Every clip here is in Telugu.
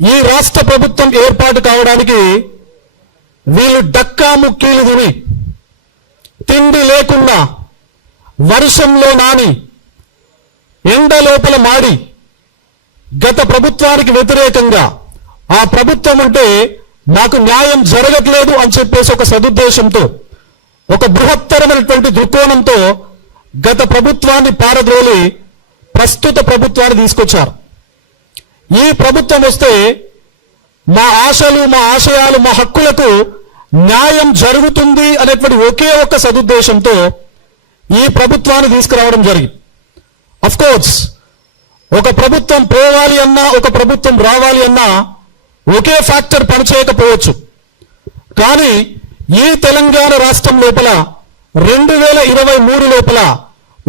ఈ రాష్ట్ర ప్రభుత్వం ఏర్పాటు కావడానికి వీళ్ళు డక్కా ముక్కీలు తిని తిండి లేకుండా వర్షంలో నాని ఎండ లోపల మాడి గత ప్రభుత్వానికి వ్యతిరేకంగా ఆ ప్రభుత్వం అంటే నాకు న్యాయం జరగట్లేదు అని చెప్పేసి ఒక సదుద్దేశంతో ఒక బృహత్తరమైనటువంటి దృక్కోణంతో గత ప్రభుత్వాన్ని పారద్రోలి ప్రస్తుత ప్రభుత్వాన్ని తీసుకొచ్చారు. ఈ ప్రభుత్వం వస్తే మా ఆశలు, మా ఆశయాలు, మా హక్కులకు న్యాయం జరుగుతుంది అనేటువంటి ఒకే ఒక్క సదుద్దేశంతో ఈ ప్రభుత్వాన్ని తీసుకురావడం జరిగింది. అఫ్ కోర్స్ ఒక ప్రభుత్వం పోవాలి అన్నా, ఒక ప్రభుత్వం రావాలి అన్నా ఒకే ఫ్యాక్టర్ పనిచేయకపోవచ్చు. కానీ ఈ తెలంగాణ రాష్ట్రం లోపల 2023 లోపల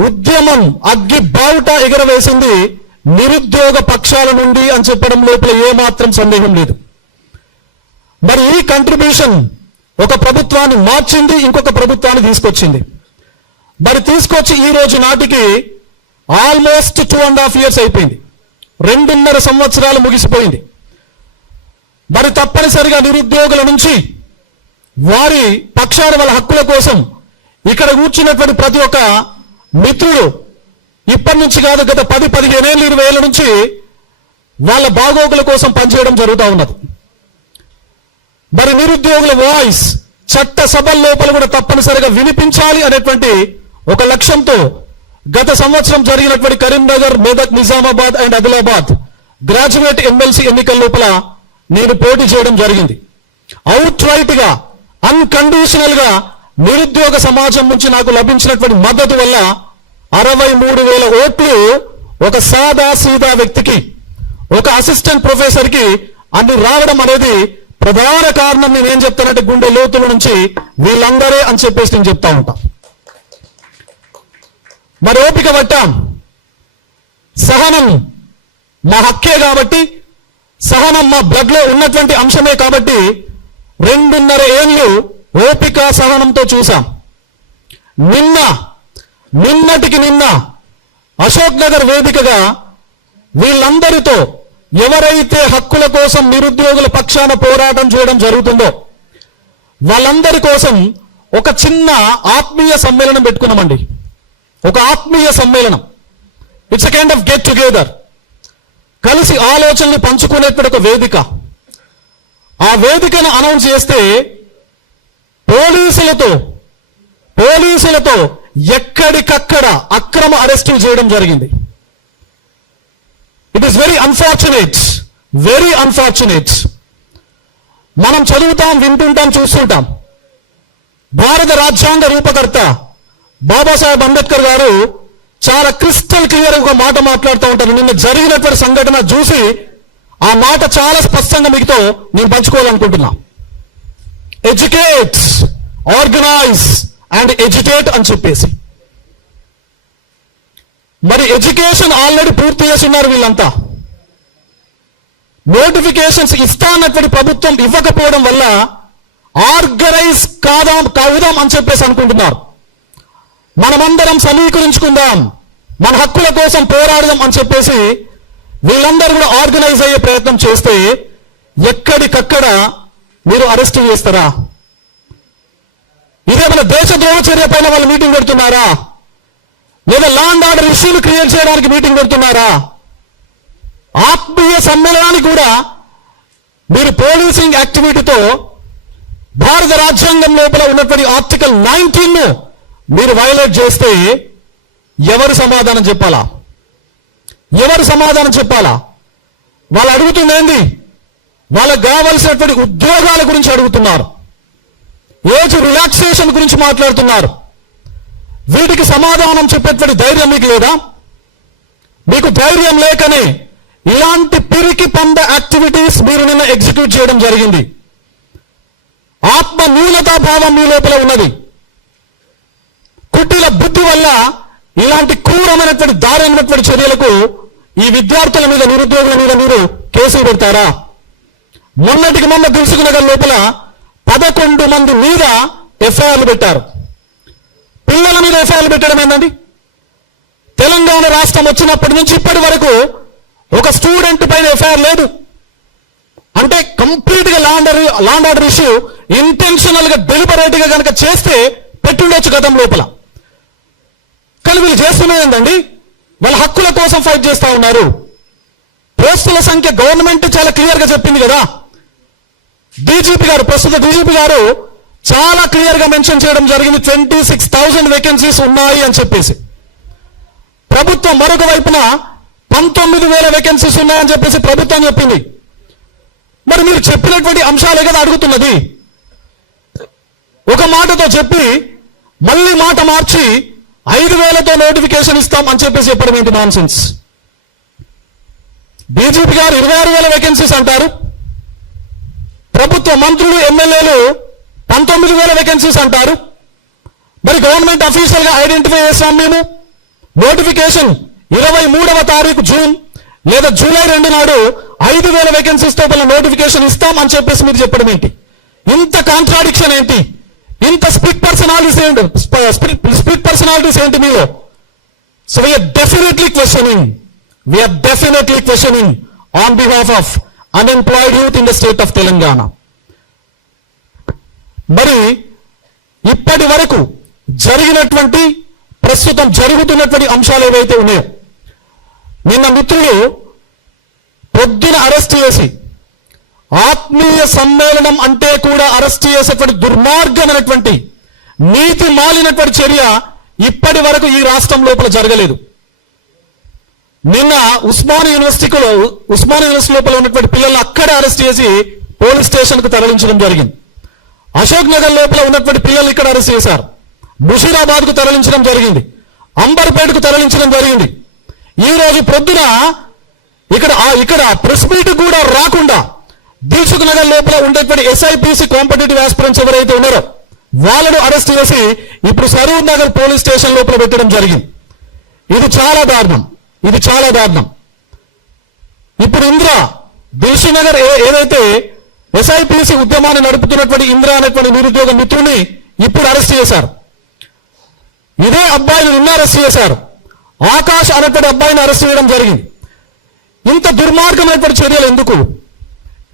ఉద్యమం అగ్గి బావుట ఎగరవేసింది నిరుద్యోగ పక్షాల నుండి అని చెప్పడం లోపల ఏమాత్రం సందేహం లేదు. మరి ఈ కంట్రిబ్యూషన్ ఒక ప్రభుత్వాన్ని మార్చింది, ఇంకొక ప్రభుత్వాన్ని తీసుకొచ్చింది. మరి తీసుకొచ్చి ఈ రోజు నాటికి ఆల్మోస్ట్ 2.5 years అయిపోయింది. 2.5 సంవత్సరాలు ముగిసిపోయింది. మరి తప్పనిసరిగా నిరుద్యోగుల నుంచి వారి పక్షాన వాళ్ళ హక్కుల కోసం ఇక్కడ కూర్చున్నటువంటి ప్రతి ఒక్క మిత్రుడు ఇప్పటి నుంచి కాదు, గత 10-15 ఏళ్ళు 20 ఏళ్ళ నుంచి వాళ్ళ బాగోగుల కోసం పనిచేయడం జరుగుతూ ఉన్నది. మరి నిరుద్యోగుల వాయిస్ చట్ట సభల లోపల కూడా తప్పనిసరిగా వినిపించాలి అనేటువంటి ఒక లక్ష్యంతో గత సంవత్సరం జరిగినటువంటి Karimnagar, Medak, Nizamabad and Adilabad graduate MLC ఎన్నికల లోపల నేను పోటీ చేయడం జరిగింది. అవుట్ రైట్ గా, అన్కండిషనల్ గా నిరుద్యోగ సమాజం నుంచి నాకు లభించినటువంటి మద్దతు వల్ల 63,000 ఓట్లు ఒక సాదా సీదా వ్యక్తికి, ఒక అసిస్టెంట్ ప్రొఫెసర్ కి అన్ని రావడం అనేది ప్రధాన కారణం. నేనేం చెప్తానంటే గుండె లోతుల నుంచి వీళ్ళందరే అని చెప్పేసి నేను చెప్తా ఉంటా. మరి ఓపిక పట్టాం. సహనం మా హక్కే కాబట్టి, సహనం మా బ్లడ్ లో ఉన్నటువంటి అంశమే కాబట్టి 2.5 ఏళ్ళు ఓపిక సహనంతో చూసాం. నిన్నటికి నిన్న అశోక్ నగర్ వేదికగా వీళ్ళందరితో ఎవరైతే హక్కుల కోసం నిరుద్యోగుల పక్షాన పోరాటం చేయడం జరుగుతుందో వాళ్ళందరి కోసం ఒక చిన్న ఆత్మీయ సమ్మేళనం పెట్టుకున్నామండి. ఒక ఆత్మీయ సమ్మేళనం. It's a kind of get together. కలిసి ఆలోచనలు పంచుకునేటువంటి ఒక వేదిక. ఆ వేదికను అనౌన్స్ చేస్తే పోలీసులతో ఎక్కడికక్కడ అక్రమ అరెస్టులు చేయడం జరిగింది. It is very unfortunate. మనం చదువుతాం, వింటుంటాం, చూస్తుంటాం. భారత రాజ్యాంగ రూపకర్త బాబాసాహెబ్ అంబేద్కర్ గారు చాలా క్రిస్టల్ క్లియర్ ఒక మాట మాట్లాడుతూ ఉంటారు. నిన్న జరిగినటువంటి సంఘటన చూసి ఆ మాట చాలా స్పష్టంగా మీతో నేను పంచుకోవాలనుకుంటున్నా. ఎడ్యుకేట్, ఆర్గనైజ్ అండ్ ఎడ్యుకేట్ అని చెప్పేసి. మరి ఎడ్యుకేషన్ ఆల్రెడీ పూర్తి చేస్తున్నారు వీళ్ళంతా. నోటిఫికేషన్స్ ఇస్తానటువంటి ప్రభుత్వం ఇవ్వకపోవడం వల్ల ఆర్గనైజ్ కావుదాం అని చెప్పేసి అనుకుంటున్నారు. మనమందరం సమీకరించుకుందాం, మన హక్కుల కోసం పోరాడదాం అని చెప్పేసి వీళ్ళందరూ కూడా ఆర్గనైజ్ అయ్యే ప్రయత్నం చేస్తే ఎక్కడికక్కడ మీరు అరెస్ట్ చేస్తారా? ఇదేమైనా దేశద్రోహ చర్య పైన వాళ్ళు మీటింగ్ పెడుతున్నారా? లేదా లా అండ్ ఆర్డర్ ఇష్యూలు క్రియేట్ చేయడానికి మీటింగ్ పెడుతున్నారా? ఆత్మీయ సమ్మేళనానికి కూడా మీరు పోలీసింగ్ యాక్టివిటీతో భారత రాజ్యాంగం లోపల ఉన్నటువంటి ఆర్టికల్ 19 మీరు వైలేట్ చేస్తే ఎవరు సమాధానం చెప్పాలా? వాళ్ళు అడుగుతుంది ఏంది? వాళ్ళకు కావలసినటువంటి ఉద్యోగాల గురించి అడుగుతున్నారు. ఏజ్ రిలాక్సేషన్ గురించి మాట్లాడుతున్నారు. వీటికి సమాధానం చెప్పేటువంటి ధైర్యం మీకు లేదా? మీకు ధైర్యం లేకనే ఇలాంటి పిరికి పంద యాక్టివిటీస్ మీరు నిన్న ఎగ్జిక్యూట్ చేయడం జరిగింది. ఆత్మ న్యూనతా భావం మీ లోపల ఉన్నది. కుట్టిల బుద్ధి వల్ల ఇలాంటి క్రూరమైనటువంటి దారుణమైనటువంటి చర్యలకు ఈ విద్యార్థుల మీద, నిరుద్యోగుల మీద మీరు కేసులు పెడతారా? మొన్నటికి మొన్న దిల్సుఖ్నగర్ లోపల 11 మంది మీద ఎఫ్ఐఆర్లు పెట్టారు. పిల్లల మీద ఎఫ్ఐఆర్లు పెట్టడం ఏంటండి? తెలంగాణ రాష్ట్రం వచ్చినప్పటి నుంచి ఇప్పటి వరకు ఒక స్టూడెంట్ పైన ఎఫ్ఐఆర్ లేదు. కంప్లీట్ గా లాండ్ ఆర్డర్ ఇష్యూ ఇంటెన్షనల్ గా డెలిబరేట్ గా కనుక చేస్తే పెట్టుండొచ్చు గతం లోపల. కానీ వీళ్ళు చేస్తున్నది ఏంటండి, వాళ్ళ హక్కుల కోసం ఫైట్ చేస్తా ఉన్నారు. పోస్టుల సంఖ్య గవర్నమెంట్ చాలా క్లియర్ గా చెప్పింది కదా. డీజీపీ గారు, ప్రస్తుత డీజీపీ గారు చాలా క్లియర్ గా మెన్షన్ చేయడం జరిగింది, 26,000 వేకెన్సీస్ ఉన్నాయి అని చెప్పేసి. ప్రభుత్వం మరొక వైపున 19,000 వేకెన్సీస్ ఉన్నాయని చెప్పేసి ప్రభుత్వం చెప్పింది. మరి మీరు చెప్పినటువంటి అంశాలే కదా అడుగుతున్నది. ఒక మాటతో చెప్పి మళ్ళీ మాట మార్చి 5,000తో నోటిఫికేషన్ ఇస్తాం అని చెప్పేసి చెప్పడం ఏంటి నాన్ సెన్స్. డీజీపీ గారు 26,000 వేకెన్సీస్ అంటారు, ప్రభుత్వ మంత్రులు ఎమ్మెల్యేలు 19,000 వేకెన్సీస్ అంటారు. మరి గవర్నమెంట్ అఫీషియల్ గా ఐడెంటిఫై చేస్తాం మేము. నోటిఫికేషన్ 23వ తారీఖు జూన్ లేదా జూలై 2 నాడు 5,000 వేకెన్సీస్ తో నోటిఫికేషన్ ఇస్తాం అని చెప్పేసి మీరు చెప్పడం ఏంటి? ఇంత కాంట్రాడిక్షన్ ఏంటి? ఇంత స్ప్లిట్ పర్సనాలిటీస్ ఏంటి మీలో? So we are definitely questioning on behalf of unemployed youth in the state of Telangana. మరి ఇప్పటి వరకు జరిగినటువంటి, ప్రస్తుతం జరుగుతున్నటువంటి అంశాలు ఏవైతే ఉన్నాయో, నిన్న మిత్రులు పొద్దున అరెస్ట్ చేసి ఆత్మీయ సమ్మేళనం అంటే కూడా అరెస్ట్ చేసేటువంటి దుర్మార్గమైనటువంటి నీతి మాలినటువంటి చర్య ఇప్పటి వరకు ఈ రాష్ట్రం లోపల జరగలేదు. నిన్న ఉస్మానియా యూనివర్సిటీ లోపల ఉన్నటువంటి పిల్లల్ని అక్కడే అరెస్ట్ చేసి పోలీస్ స్టేషన్ కు తరలించడం జరిగింది. అశోక్ నగర్ లోపల ఉన్నటువంటి పిల్లల్ని ఇక్కడ అరెస్ట్ చేశారు. ముషీరాబాద్ కు తరలించడం జరిగింది. అంబర్పేటకు తరలించడం జరిగింది. ఈ రోజు పొద్దున ఇక్కడ ప్రెస్ మీట్ కూడా రాకుండా దిల్సుఖ్ నగర్ లోపల ఉండేటువంటి ఎస్ఐపిసి కాంపిటేటివ్ ఆస్పిరెంట్స్ ఎవరైతే ఉన్నారో వాళ్ళను అరెస్ట్ చేసి ఇప్పుడు సరూర్ నగర్ పోలీస్ స్టేషన్ లోపల పెట్టడం జరిగింది. ఇది చాలా దారుణం. ఇప్పుడు దిల్సుఖ్ నగర్ ఏదైతే ఎస్ఐపిసి ఉద్యమాన్ని నడుపుతున్నటువంటి ఇంద్ర అనేటువంటి నిరుద్యోగ మిత్రుని ఇప్పుడు అరెస్ట్ చేశారు. ఇదే అబ్బాయిని నిన్న అరెస్ట్ చేశారు. ఆకాష్ అనేటువంటి అబ్బాయిని అరెస్ట్ చేయడం జరిగింది. ఇంత దుర్మార్గమైనటువంటి చర్యలు ఎందుకు?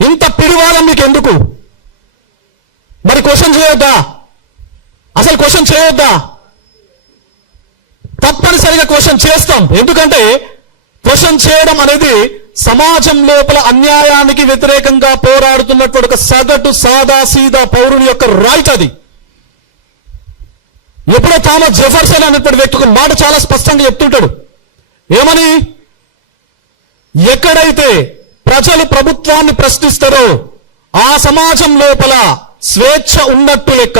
ఇంత పిడివాదం మీకు ఎందుకు? మరి క్వశ్చన్ చేయొద్దా? అసలు క్వశ్చన్ చేయొద్దా? తప్పనిసరిగా క్వశ్చన్ చేస్తాం. ఎందుకంటే క్వశ్చన్ చేయడం అనేది సమాజం లోపల అన్యాయానికి వ్యతిరేకంగా పోరాడుతున్నటువంటి ఒక సగటు సాదా సీదా పౌరుని యొక్క రైట్ అది. ఎప్పుడో థామస్ జెఫర్సన్ అనేటువంటి వ్యక్తి ఒక మాట చాలా స్పష్టంగా చెప్తుంటాడు. ఏమని? ఎక్కడైతే ప్రజలు ప్రభుత్వాన్ని ప్రశ్నిస్తారో ఆ సమాజం లోపల స్వేచ్ఛ ఉన్నట్టు లెక్క.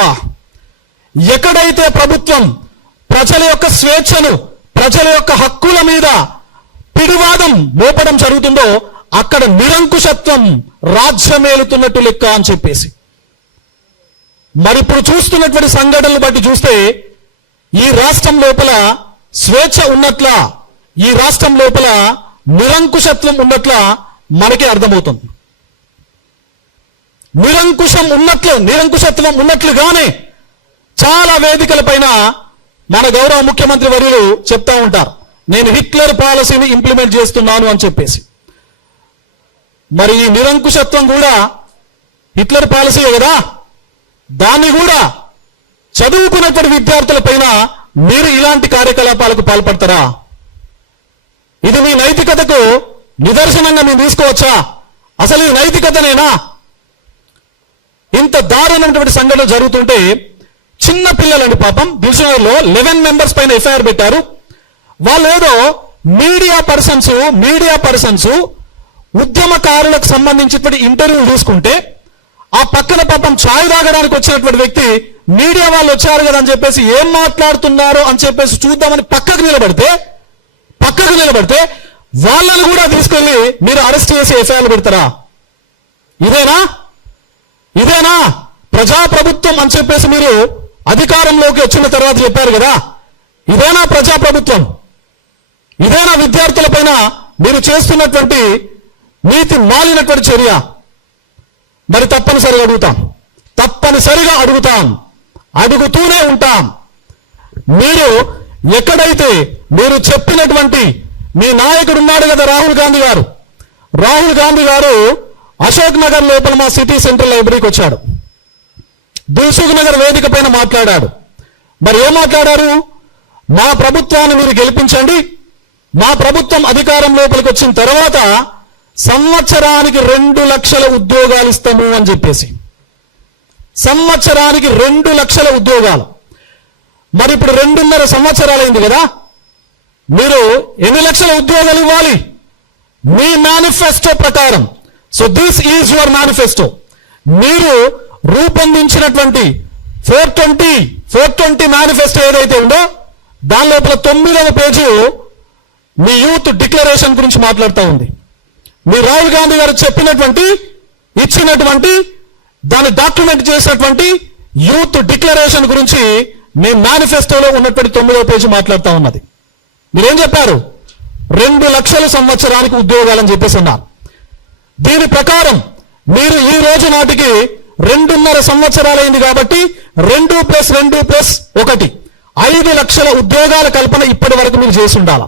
ఎక్కడైతే ప్రభుత్వం ప్రజల యొక్క స్వేచ్ఛను, ప్రజల యొక్క హక్కుల మీద పిడివాదం మోపడం జరుగుతుందో అక్కడ నిరంకుశత్వం రాజ్యమేలుతున్నట్టు లెక్క అని చెప్పేసి. మరి ఇప్పుడు చూస్తున్నటువంటి సంఘటనలు బట్టి చూస్తే ఈ రాష్ట్రం లోపల స్వేచ్ఛ ఉన్నట్లా, ఈ రాష్ట్రం లోపల నిరంకుశత్వం ఉన్నట్లా మనకే అర్థమవుతుంది. నిరంకుశత్వం ఉన్నట్లుగానే చాలా వేదికల పైన మన గౌరవ ముఖ్యమంత్రి వర్యులు చెప్తా ఉంటారు, నేను హిట్లర్ పాలసీని ఇంప్లిమెంట్ చేస్తున్నాను అని చెప్పేసి. మరి ఈ నిరంకుశత్వం కూడా హిట్లర్ పాలసీయే కదా. దాన్ని కూడా చదువుకున్నటువంటి విద్యార్థుల పైన మీరు ఇలాంటి కార్యకలాపాలకు పాల్పడతారా? ఇది మీ నైతికతకు నిదర్శనంగా మేము తీసుకోవచ్చా? అసలు ఈ నైతికతనేనా? ఇంత దారుణమైనటువంటి సంఘటన జరుగుతుంటే చిన్న పిల్లలండి పాపం. దిల్సుఖ్నగర్లో 11 మెంబర్స్ పైన ఎఫ్ఐఆర్ పెట్టారు. వాళ్ళు ఏదో మీడియా పర్సన్స్ ఉద్యమకారులకు సంబంధించినటువంటి ఇంటర్వ్యూలు తీసుకుంటే ఆ పక్కన పాపం ఛాయ్ తాగడానికి వచ్చినటువంటి వ్యక్తి మీడియా వాళ్ళు వచ్చారు కదా అని చెప్పేసి ఏం మాట్లాడుతున్నారో అని చెప్పేసి చూద్దామని పక్కకు నిలబడితే వాళ్ళని కూడా తీసుకెళ్లి మీరు అరెస్ట్ చేసి ఎఫ్ఐఆర్లు పెడతారా? ఇదేనా ప్రజాప్రభుత్వం అని చెప్పేసి మీరు అధికారంలోకి వచ్చిన తర్వాత చెప్పారు కదా? ఇదేనా ప్రజాప్రభుత్వం? ఇదేనా విద్యార్థుల పైన మీరు చేస్తున్నటువంటి నీతి మాలినటువంటి చర్య? మరి తప్పనిసరిగా అడుగుతాం, అడుగుతూనే ఉంటాం. మీరు ఎక్కడైతే మీరు చెప్పినటువంటి మీ నాయకుడు ఉన్నాడు కదా రాహుల్ గాంధీ గారు అశోక్ నగర్ లోపల మా సిటీ సెంట్రల్ లైబ్రరీకి వచ్చాడు. దిల్సుఖ్ నగర్ వేదిక పైన మాట్లాడాడు. మరి ఏం మాట్లాడారు? మా ప్రభుత్వాన్ని మీరు గెలిపించండి, మా ప్రభుత్వం అధికారం లోపలికి వచ్చిన తర్వాత సంవత్సరానికి 2 లక్షల ఉద్యోగాలు ఇస్తాము అని చెప్పేసి. సంవత్సరానికి 2 లక్షల ఉద్యోగాలు. మరి ఇప్పుడు 2.5 సంవత్సరాలైంది కదా, మీరు ఎన్ని లక్షల ఉద్యోగాలు ఇవ్వాలి మీ మేనిఫెస్టో ప్రకారం? So this is your manifesto. మీరు రూపొందించినటువంటి 420 మేనిఫెస్టో ఏదైతే ఉందో దాని లోపల 9వ పేజీ మీ యూత్ డిక్లరేషన్ గురించి మాట్లాడుతూ ఉంది. మీ రాహుల్ గాంధీ గారు ఇచ్చినటువంటి దాన్ని డాక్యుమెంట్ చేసినటువంటి యూత్ డిక్లరేషన్ గురించి మీ మేనిఫెస్టోలో ఉన్నటువంటి 9వ పేజీ మాట్లాడుతూ ఉన్నది. మీరేం చెప్పారు? 2 లక్షల సంవత్సరానికి ఉద్యోగాలని చెప్పేసి అన్నారు. దీని ప్రకారం మీరు ఈ రోజు నాటికి 2.5 సంవత్సరాలైంది కాబట్టి 2+2+1 5 లక్షల ఉద్యోగాల కల్పన ఇప్పటి వరకు మీరు చేసి ఉండాలి.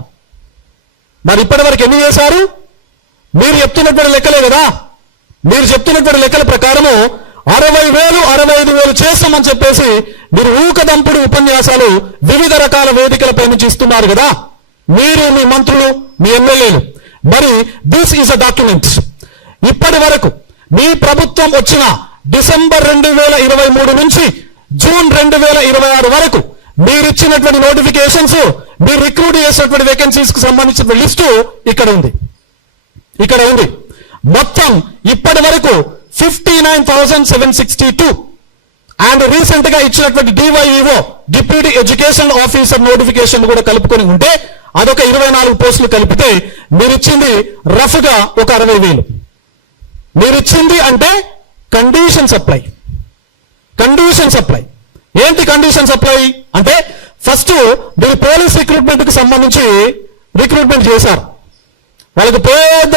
మరి ఇప్పటి వరకు ఎన్ని చేశారు? మీరు చెప్తున్నటువంటి లెక్కలే కదా. మీరు చెప్తున్నటువంటి లెక్కల ప్రకారము 60,000 65,000 చేస్తామని చెప్పేసి మీరు ఊకదంపుడు ఉపన్యాసాలు వివిధ రకాల వేదికలపై నుంచి ఇస్తున్నారు కదా, మీరు, మీ మంత్రులు, మీ ఎమ్మెల్యేలు. మరి దిస్ ఈజ్ అ డాక్యుమెంట్. ఇప్పటి వరకు మీ ప్రభుత్వం వచ్చిన డిసెంబర్ 2023 నుంచి జూన్ 2026 వరకు మీరు ఇచ్చినటువంటి నోటిఫికేషన్స్, మీరు రిక్రూట్ చేసినటువంటి వేకెన్సీస్ కు సంబంధించిన లిస్టు ఇక్కడ ఉంది. మొత్తం ఇప్పటి వరకు 59,762 అండ్ రీసెంట్ గా ఇచ్చినటువంటి DyEO deputy education officer notification కూడా కలుపుకొని ఉంటే అదొక 24 పోస్టులు కలిపితే మీరు ఇచ్చింది రఫ్ గా ఒక 60,000. మీరు ఇచ్చింది అంటే కండిషన్ సప్లై. ఏంటి కండిషన్ సప్లై అంటే? ఫస్ట్ మీరు పోలీస్ రిక్రూట్మెంట్ కి సంబంధించి రిక్రూట్మెంట్ చేశారు. వాళ్ళకి పెద్ద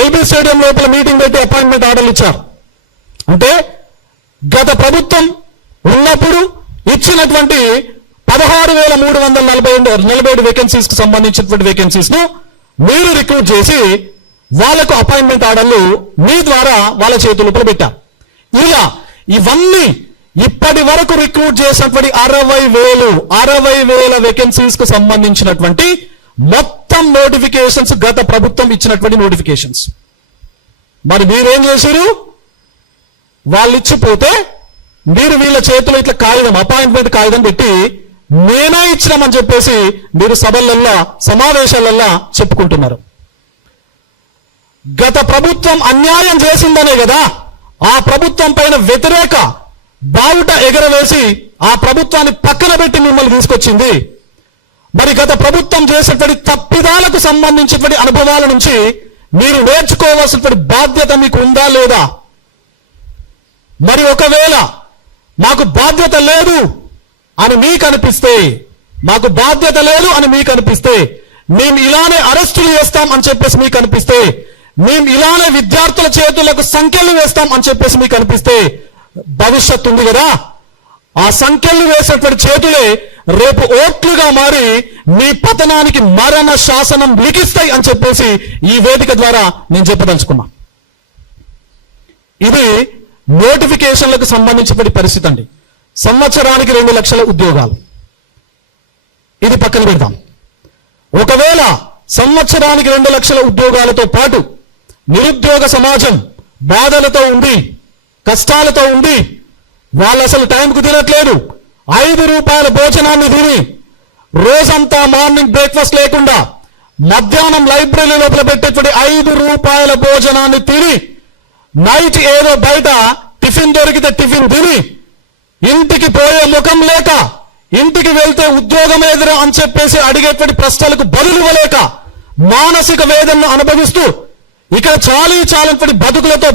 ఎల్బీ స్టేడియం లోపల మీటింగ్ పెట్టి అపాయింట్మెంట్ ఆర్డర్లు ఇచ్చారు. అంటే గత ప్రభుత్వం ఉన్నప్పుడు ఇచ్చినటువంటి 16,347 వేకెన్సీస్ కు సంబంధించినటువంటి వేకెన్సీస్ ను మీరు రిక్రూట్ చేసి వాళ్లకు అపాయింట్మెంట్ ఆర్డర్లు మీ ద్వారా వాళ్ళ చేతులపై పెట్టారు. ఇలా ఇవన్నీ ఇప్పటి వరకు రిక్రూట్ చేసినటువంటి 60,000 వేకెన్సీస్ కు సంబంధించినటువంటి మొత్తం నోటిఫికేషన్స్ గత ప్రభుత్వం ఇచ్చినటువంటి నోటిఫికేషన్స్. మరి మీరేం చేశారు? వాళ్ళు ఇచ్చిపోతే మీరు వీళ్ళ చేతులు ఇట్లా కాగితం, అపాయింట్మెంట్ కాగితం పెట్టి నేనే ఇచ్చినామని చెప్పేసి మీరు సభలల్లా, సమావేశాలల్లా చెప్పుకుంటున్నారు. గత ప్రభుత్వం అన్యాయం చేసిందనే కదా ఆ ప్రభుత్వం పైన వ్యతిరేక బావుట ఎగరవేసి ఆ ప్రభుత్వాన్ని పక్కన పెట్టి మిమ్మల్ని తీసుకొచ్చింది. మరి గత ప్రభుత్వం చేసేటువంటి తప్పిదాలకు సంబంధించినటువంటి అనుభవాల నుంచి మీరు నేర్చుకోవాల్సినటువంటి బాధ్యత మీకు ఉందా లేదా? మరి ఒకవేళ మాకు బాధ్యత లేదు అని మీకు అనిపిస్తే, మేము ఇలానే అరెస్టులు చేస్తాం అని చెప్పేసి మీకు అనిపిస్తే, మేము ఇలానే విద్యార్థుల చేతులకు సంఖ్యలు వేస్తాం అని చెప్పేసి మీకు అనిపిస్తే, భవిష్యత్తు ఉంది కదా, ఆ సంఖ్యలు వేసేటువంటి చేతులే రేపు ఓట్లుగా మారి మీ పతనానికి మరణ శాసనం లిఖిస్తాయి అని చెప్పేసి ఈ వేదిక ద్వారా నేను చెప్పదలుచుకున్నా. ఇది నోటిఫికేషన్లకు సంబంధించిన పరిస్థితి అండి. సంవత్సరానికి 2 లక్షల ఉద్యోగాలు, ఇది పక్కన పెడతాం. ఒకవేళ సంవత్సరానికి 2 లక్షల ఉద్యోగాలతో పాటు నిరుద్యోగ సమాజం బాధలతో ఉంది, కష్టాలతో ఉంది, వాళ్ళు అసలు టైంకు తినట్లేదు, 5 రూపాయల భోజనాన్ని తిని రోజంతా మార్నింగ్ బ్రేక్ఫాస్ట్ లేకుండా మధ్యాహ్నం లైబ్రరీ లోపల పెట్టేటువంటి 5 రూపాయల భోజనాన్ని తిని నైట్ ఏదో బయట టిఫిన్ దొరికితే టిఫిన్ తిని ఇంటికి పోయే ముఖం లేక, ఇంటికి వెళ్తే ఉద్యోగం ఎదురు అని చెప్పేసి అడిగేటువంటి ప్రశ్నలకు బదులివ్వలేక మానసిక వేదనను అనుభవిస్తూ ఇక్కడ చాలంటి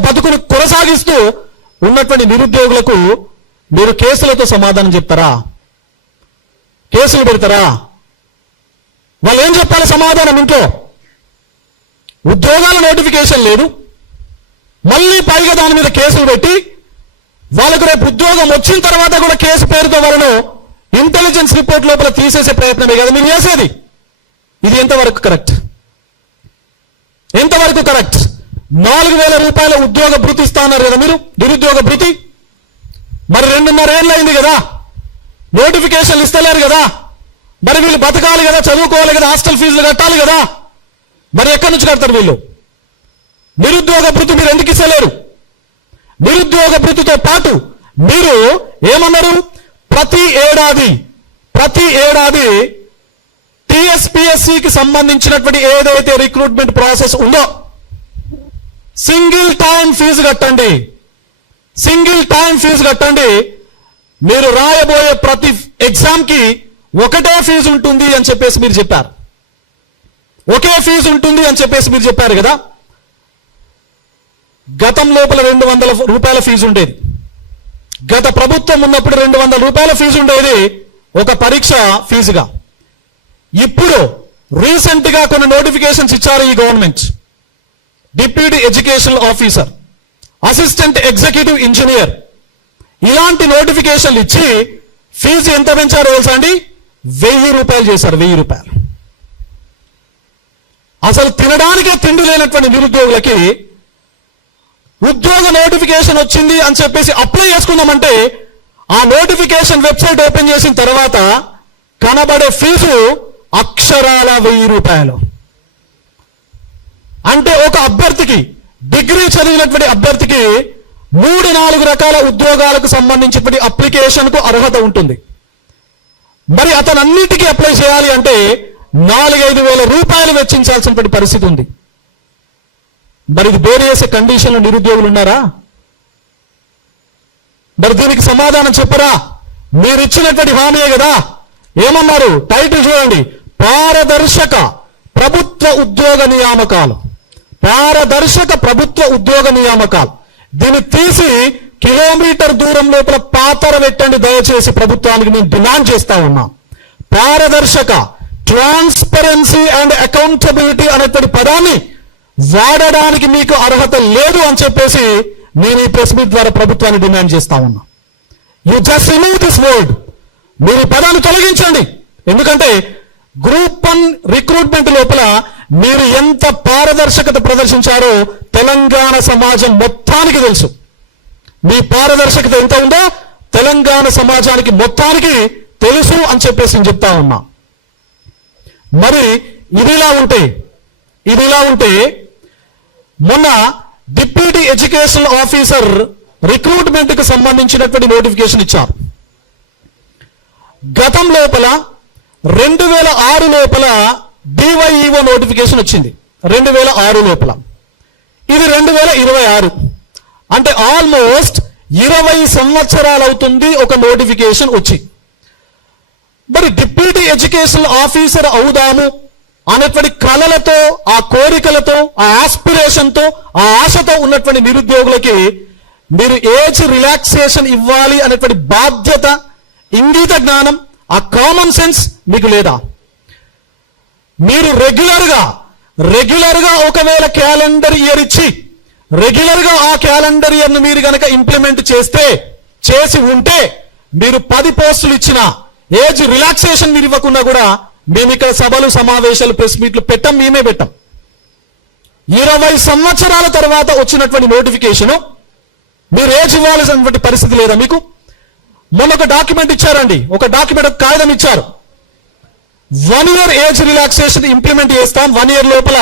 బతుకును కొనసాగిస్తూ ఉన్నటువంటి నిరుద్యోగులకు మీరు కేసులతో సమాధానం చెప్తారా? కేసులు పెడతారా? వాళ్ళు ఏం చెప్పాలి సమాధానం? ఇంట్లో ఉద్యోగాల నోటిఫికేషన్ లేదు, మళ్ళీ పైగా దాని మీద కేసులు పెట్టి వాళ్ళకు రేపు ఉద్యోగం వచ్చిన తర్వాత కూడా కేసు పేరుతో వాళ్ళను ఇంటెలిజెన్స్ రిపోర్ట్ లోపల తీసేసే ప్రయత్నమే కదా మీరు చేసేది. ఇది ఎంతవరకు కరెక్ట్? 4,000 రూపాయల ఉద్యోగ భృతి ఇస్తా అన్నారు కదా మీరు, నిరుద్యోగ భృతి. మరి 2.5 ఏళ్ళు అయింది కదా, నోటిఫికేషన్లు ఇస్తలేరు కదా. మరి వీళ్ళు బతకాలి కదా, చదువుకోవాలి కదా, హాస్టల్ ఫీజులు కట్టాలి కదా. మరి ఎక్కడి నుంచి కడతారు వీళ్ళు? నిరుద్యోగ భృతి మీరు ఎందుకు ఇస్తలేరు? నిరుద్యోగ భృతితో పాటు మీరు ఏమన్నారు, ప్రతి ఏడాది టీఎస్పీఎస్సీకి సంబంధించినటువంటి ఏదైతే రిక్రూట్మెంట్ ప్రాసెస్ ఉందో సింగిల్ టైం ఫీజు కట్టండి. మీరు రాయబోయే ప్రతి ఎగ్జామ్కి ఒకటే ఫీజు ఉంటుంది అని చెప్పేసి మీరు చెప్పారు. ఒకే ఫీజు ఉంటుంది అని చెప్పేసి మీరు చెప్పారు కదా. గతం లోపల 200 రూపాయల ఫీజు ఉండేది. గత ప్రభుత్వం ఉన్నప్పుడు 200 రూపాయల ఫీజు ఉండేది ఒక పరీక్ష ఫీజుగా. ఇప్పుడు రీసెంట్ గా కొన్ని నోటిఫికేషన్స్ ఇచ్చారు ఈ government. Deputy educational officer, assistant executive engineer, ఇలాంటి నోటిఫికేషన్లు ఇచ్చి ఫీజు ఎంత పెంచారో తెలుసా అండి? 1000 రూపాయలు చేశారు. 1000 రూపాయలు. అసలు తినడానికే తిండి లేనటువంటి నిరుద్యోగులకి ఉద్యోగ నోటిఫికేషన్ వచ్చింది అని చెప్పేసి అప్లై చేసుకుందామంటే ఆ నోటిఫికేషన్ వెబ్సైట్ ఓపెన్ చేసిన తర్వాత కనబడే ఫీజు అక్షరాల 1000 రూపాయలు. అంటే ఒక అభ్యర్థికి, డిగ్రీ చదివినటువంటి అభ్యర్థికి 3-4 రకాల ఉద్యోగాలకు సంబంధించినటువంటి అప్లికేషన్కు అర్హత ఉంటుంది. మరి అతను అన్నిటికీ అప్లై చేయాలి అంటే 4-5 వేల రూపాయలు వెచ్చించాల్సినటువంటి పరిస్థితి ఉంది. మరి ఇది బేర్ చేసే కండిషన్లో నిరుద్యోగులు ఉన్నారా? మరి దీనికి సమాధానం చెప్పరా? మీరు ఇచ్చినటువంటి హామీయే కదా. ఏమన్నారు? టైటిల్ చూడండి, పారదర్శక ప్రభుత్వ ఉద్యోగ నియామకాలు. పారదర్శక ప్రభుత్వ ఉద్యోగ నియామకాలు. దీన్ని తీసి కిలోమీటర్ దూరం లోపల పాతర పెట్టండి దయచేసి ప్రభుత్వానికి నేను డిమాండ్ చేస్తా ఉన్నా. పారదర్శక, ట్రాన్స్పరెన్సీ అండ్ అకౌంటబిలిటీ అనేటువంటి పదాన్ని వాడడానికి మీకు అర్హత లేదు అని చెప్పేసి నేను ఈ ప్రెస్ మీట్ ద్వారా ప్రభుత్వాన్ని డిమాండ్ చేస్తా ఉన్నా. You just remove this word. మీరు ఈ పదాన్ని తొలగించండి. ఎందుకంటే గ్రూప్ 1 రిక్రూట్మెంట్ లోపల మీరు ఎంత పారదర్శకత ప్రదర్శించారో తెలంగాణ సమాజం మొత్తానికి తెలుసు. మీ పారదర్శకత ఎంత ఉందో తెలంగాణ సమాజానికి మొత్తానికి తెలుసు అని చెప్పేసి నేను చెప్తా ఉన్నా. మరి ఇదిలా ఉంటే మొన్న డిప్యూటీ ఎడ్యుకేషనల్ ఆఫీసర్ రిక్రూట్మెంట్కి సంబంధించినటువంటి నోటిఫికేషన్ ఇచ్చారు. గతం లోపల 2006 లోపల డివైఈఓ నోటిఫికేషన్ వచ్చింది. 2006 లోపల. ఇది 2026, అంటే ఆల్మోస్ట్ 20 సంవత్సరాలు అవుతుంది ఒక నోటిఫికేషన్ వచ్చి. మరి డిప్యూటీ ఎడ్యుకేషనల్ ఆఫీసర్ అవుదాము అనేటువంటి కళలతో, ఆ కోరికలతో, ఆ ఆస్పిరేషన్తో, ఆ ఆశతో ఉన్నటువంటి నిరుద్యోగులకి మీరు ఏజ్ రిలాక్సేషన్ ఇవ్వాలి అనేటువంటి బాధ్యత, ఇంగిత జ్ఞానం, ఆ కామన్ సెన్స్ మీకు లేదా? మీరు రెగ్యులర్గా ఒకవేళ క్యాలెండర్ ఇయర్ ఇచ్చి రెగ్యులర్గా ఆ క్యాలెండర్ ఇయర్ను మీరు గనక ఇంప్లిమెంట్ చేసి ఉంటే మీరు 10 పోస్టులు ఇచ్చినా, ఏజ్ రిలాక్సేషన్ మీరు ఇవ్వకున్నా కూడా మేము ఇక్కడ సభలు, సమావేశాలు, ప్రెస్ మీట్లు మేమే పెట్టాం. 20 సంవత్సరాల తర్వాత వచ్చినటువంటి నోటిఫికేషన్ మీరు ఏజ్ ఇవ్వాల్సినటువంటి పరిస్థితి లేదా మీకు? మొన్న ఒక డాక్యుమెంట్ ఇచ్చారండి, ఒక కాగితం ఇచ్చారు. 1 year ఏజ్ రిలాక్సేషన్ ఇంప్లిమెంట్ చేస్తాం, 1 year లోపల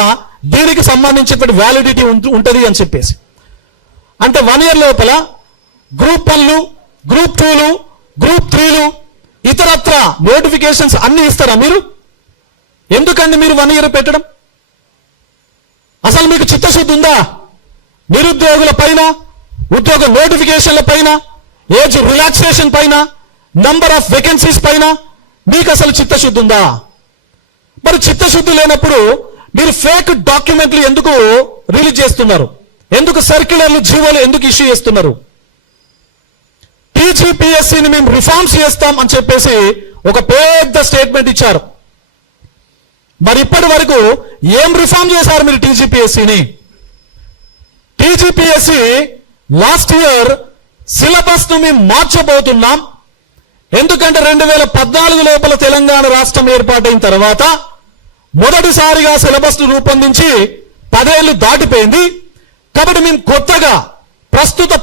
దీనికి సంబంధించినటువంటి వ్యాలిడిటీ ఉంటుంది అని చెప్పేసి. అంటే 1 year లోపల గ్రూప్ 1లు, గ్రూప్ 2లు, గ్రూప్ 3లు, ఇతరత్ర నోటిఫికేషన్స్ అన్ని ఇస్తారా మీరు? ఎందుకండి మీరు 1 year పెట్టడం? అసలు మీకు చిత్తశుద్ధి ఉందా? నిరుద్యోగుల పైన, ఉద్యోగ నోటిఫికేషన్ల పైన, ఏజ్ రిలాక్సేషన్ పైన, నంబర్ ఆఫ్ వేకెన్సీస్ పైన మీకు అసలు చిత్తశుద్ధి ఉందా? మరి చిత్తశుద్ధి లేనప్పుడు మీరు ఫేక్ డాక్యుమెంట్లు ఎందుకు రిలీజ్ చేస్తున్నారు? ఎందుకు సర్క్యులర్లు, జీవోలు ఎందుకు ఇష్యూ చేస్తున్నారు? టీజీపీఎస్సీని మేము రిఫార్మ్స్ చేస్తాం అని చెప్పేసి ఒక పెద్ద స్టేట్మెంట్ ఇచ్చారు. మరి ఇప్పటి వరకు ఏం రిఫార్మ్ చేశారు మీరు టీజీపీఎస్సీని? టీజీపీఎస్సీ లాస్ట్ ఇయర్ సిలబస్ ను మేము మార్చబోతున్నాం. ఎందుకంటే 2014 లోపల తెలంగాణ రాష్ట్రం ఏర్పాటైన తర్వాత మొదటిసారిగా సిలబస్ ను రూపొందించి 10 ఏళ్లు దాటిపోయింది. కాబట్టి మేము కొత్తగా ప్రస్తుత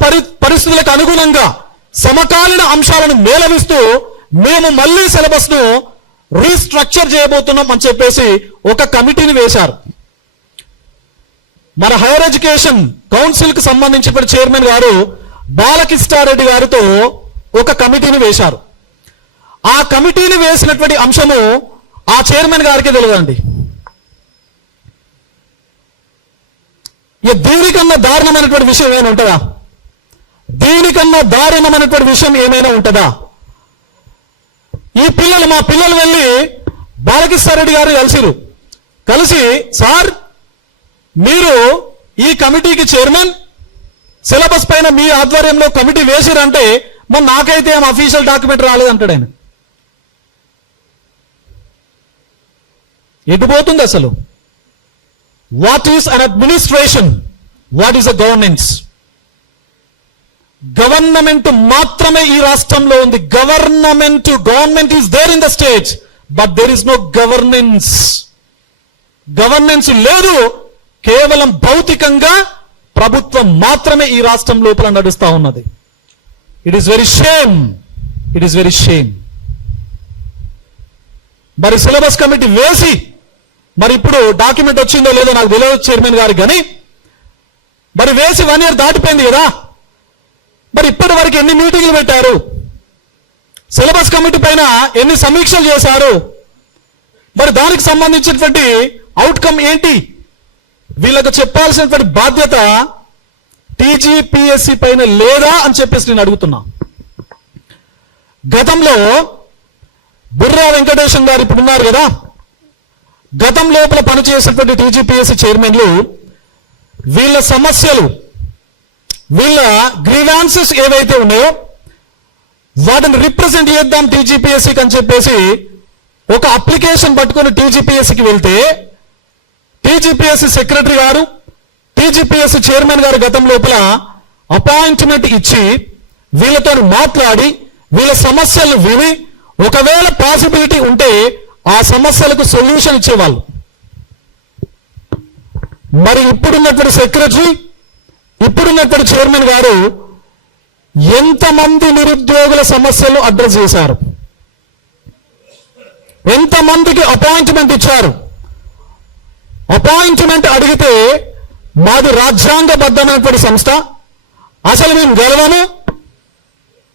పరిస్థితులకు అనుగుణంగా సమకాలీన అంశాలను మేళవిస్తూ మేము మళ్ళీ సిలబస్ ను రీస్ట్రక్చర్ చేయబోతున్నాం అని చెప్పేసి ఒక కమిటీని వేశారు. మన హైయర్ ఎడ్యుకేషన్ కౌన్సిల్ కి సంబంధించిన చైర్మన్ గారు బాలకృష్ణారెడ్డి గారితో ఒక కమిటీని వేశారు. ఆ కమిటీని వేసినటువంటి అంశము ఆ చైర్మన్ గారికి తెలియదండి. దీనికన్నా దారుణమైనటువంటి విషయం ఏమైనా ఉంటుందా? దీనికన్నా దారుణమైనటువంటి విషయం ఏమైనా ఉంటుందా? మా పిల్లలు వెళ్ళి బాలకృష్ణారెడ్డి గారు కలిసి సార్ మీరు ఈ కమిటీకి చైర్మన్, సిలబస్ పైన మీ ఆధ్వర్యంలో కమిటీ వేసిరంటే మరి నాకైతే ఏం అఫీషియల్ డాక్యుమెంట్ రాలేదంటాడు ఆయన. ఎటుపోతుంది అసలు? What is an administration? What is a governance? Government మాత్రమే ఈ రాష్ట్రంలో ఉంది. Government is there in the state, but there is no governance. Governance లేదు. కేవలం భౌతికంగా ప్రభుత్వం మాత్రమే ఈ రాష్ట్రం లోపల నడుస్తా ఉన్నది. It is very shame. It is very shame. మరి సిలబస్ కమిటీ వేసి మరి ఇప్పుడు డాక్యుమెంట్ వచ్చిందో లేదో నాకు తెలియదు చైర్మన్ గారికి, కానీ మరి వేసి 1 year దాటిపోయింది కదా. మరి ఇప్పటి వరకు ఎన్ని మీటింగ్లు పెట్టారు? సిలబస్ కమిటీ పైన ఎన్ని సమీక్షలు చేశారు? మరి దానికి సంబంధించినటువంటి అవుట్కమ్ ఏంటి? వీళ్ళకు చెప్పాల్సినటువంటి బాధ్యత టీజీపీఎస్సీ పైన లేదా అని చెప్పేసి నేను అడుగుతున్నా. గతంలో బుర్రా వెంకటేశం గారు ఇప్పుడు ఉన్నారు కదా, గతం లోపల పనిచేసినటువంటి టీజీపీఎస్సీ చైర్మన్లు వీళ్ళ సమస్యలు, వీళ్ళ గ్రీవాన్సెస్ ఏవైతే ఉన్నాయో వాటిని రిప్రజెంట్ చేద్దాం టీజీపీఎస్సీకి అని చెప్పేసి ఒక అప్లికేషన్ పట్టుకొని టీజీపీఎస్సీకి వెళ్తే టీజీపీఎస్సీ సెక్రటరీ గారు, టీజీపీఎస్సీ చైర్మన్ గారు గతం లోపల అపాయింట్మెంట్ ఇచ్చి వీళ్ళతో మాట్లాడి వీళ్ళ సమస్యలను విని ఒకవేళ పాసిబిలిటీ ఉంటే ఆ సమస్యలకు సొల్యూషన్ ఇచ్చేవాళ్ళు. మరి ఇప్పుడున్నటువంటి సెక్రటరీ, ఇప్పుడున్నటువంటి చైర్మన్ గారు ఎంతమంది నిరుద్యోగుల సమస్యలు అడ్రస్ చేశారు? ఎంతమందికి అపాయింట్మెంట్ ఇచ్చారు? అపాయింట్మెంట్ అడిగితే మాది రాజ్యాంగబద్ధమైనటువంటి సంస్థ, అసలు మేము గెలవము,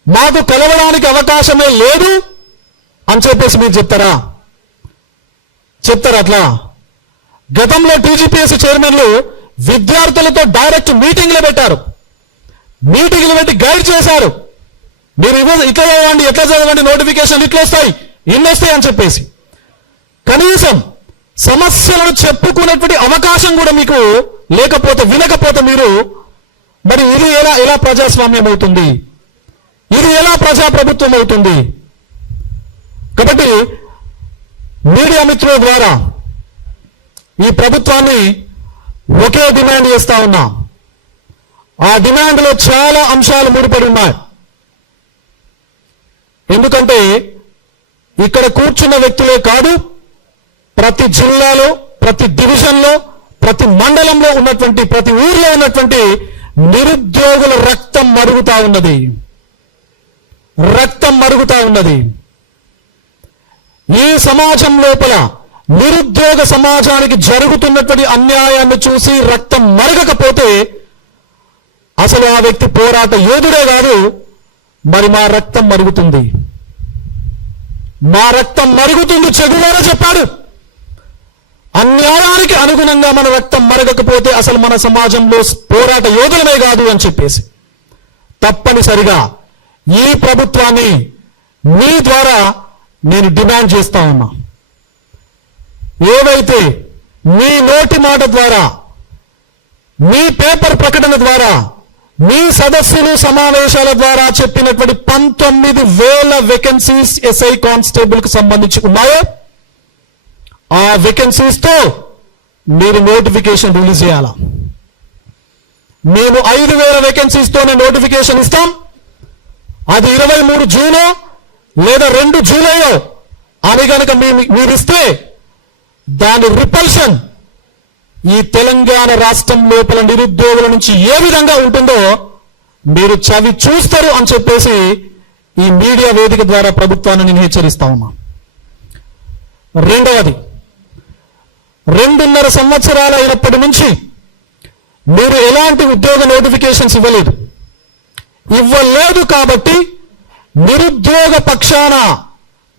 మాకు కలవడానికి అవకాశమే లేదు అని చెప్పేసి మీరు చెప్తారా? అట్లా? గతంలో టీజీపీఎస్సీ చైర్మన్లు విద్యార్థులతో డైరెక్ట్ మీటింగ్లు పెట్టారు. మీటింగ్లు పెట్టి గైడ్ చేశారు. మీరు ఇట్లా చదవండి, ఎట్లా చదవండి, నోటిఫికేషన్ ఇట్లా వస్తాయి, ఇన్ని వస్తాయి అని చెప్పేసి. కనీసం సమస్యలను చెప్పుకునేటువంటి అవకాశం కూడా మీకు లేకపోతే, వినకపోతే మీరు మరి ఇది ఎలా ప్రజాస్వామ్యం అవుతుంది? ఇది ఎలా ప్రజాప్రభుత్వం అవుతుంది? కాబట్టి మీడియా మిత్రుల ద్వారా ఈ ప్రభుత్వాన్ని ఒకే డిమాండ్ చేస్తా ఉన్నా. ఆ డిమాండ్లో చాలా అంశాలు ముడిపడి ఉన్నాయి. ఎందుకంటే ఇక్కడ కూర్చున్న వ్యక్తులే కాదు, ప్రతి జిల్లాలో, ప్రతి డివిజన్లో, ప్రతి మండలంలో ఉన్నటువంటి, ప్రతి ఊర్లో ఉన్నటువంటి నిరుద్యోగుల రక్తం మరుగుతా ఉన్నది. రక్తం మరుగుతా ఉన్నది. ఈ సమాజం లోపల నిరుద్యోగ సమాజానికి జరుగుతున్నటువంటి అన్యాయాన్ని చూసి రక్తం మరగకపోతే అసలు ఆ వ్యక్తి పోరాట యోధుడే కాదు. మరి మా రక్తం మరుగుతుంది, మా రక్తం మరుగుతుంది. చెగువారా చెప్పాడు, అన్యాయానికి అనుగుణంగా మన రక్తం మరగకపోతే అసలు మన సమాజంలో పోరాట యోధులమే కాదు అని చెప్పేసి తప్పనిసరిగా ఈ ప్రభుత్వాన్ని మీ ద్వారా నేను డిమాండ్ చేస్తా ఉన్నా. ఏవైతే మీ నోటి మాట ద్వారా, మీ పేపర్ ప్రకటన ద్వారా, మీ సదస్సులు సమావేశాల ద్వారా చెప్పినటువంటి 19,000 వేకెన్సీస్ ఎస్ఐ కానిస్టేబుల్ కు సంబంధించి ఉన్నాయో ఆ వేకెన్సీస్ తో మీరు నోటిఫికేషన్ రిలీజ్ చేయాలా. మేము 5,000 వేకెన్సీస్ తోనే నోటిఫికేషన్ ఇస్తాం. అది 23 జూనో లేదా 2 జూలైయో అని కనుక మీరు ఇస్తే దాని రిపల్షన్ ఈ తెలంగాణ రాష్ట్రం లోపల నిరుద్యోగుల నుంచి ఏ విధంగా ఉంటుందో మీరు చవి చూస్తారు అని చెప్పేసి ఈ మీడియా వేదిక ద్వారా ప్రభుత్వాన్ని నేను హెచ్చరిస్తా ఉన్నా. రెండవది, 2.5 సంవత్సరాలు అయినప్పటి నుంచి మీరు ఎలాంటి ఉద్యోగ నోటిఫికేషన్స్ ఇవ్వలేదు కాబట్టి నిరుద్యోగ పక్షాన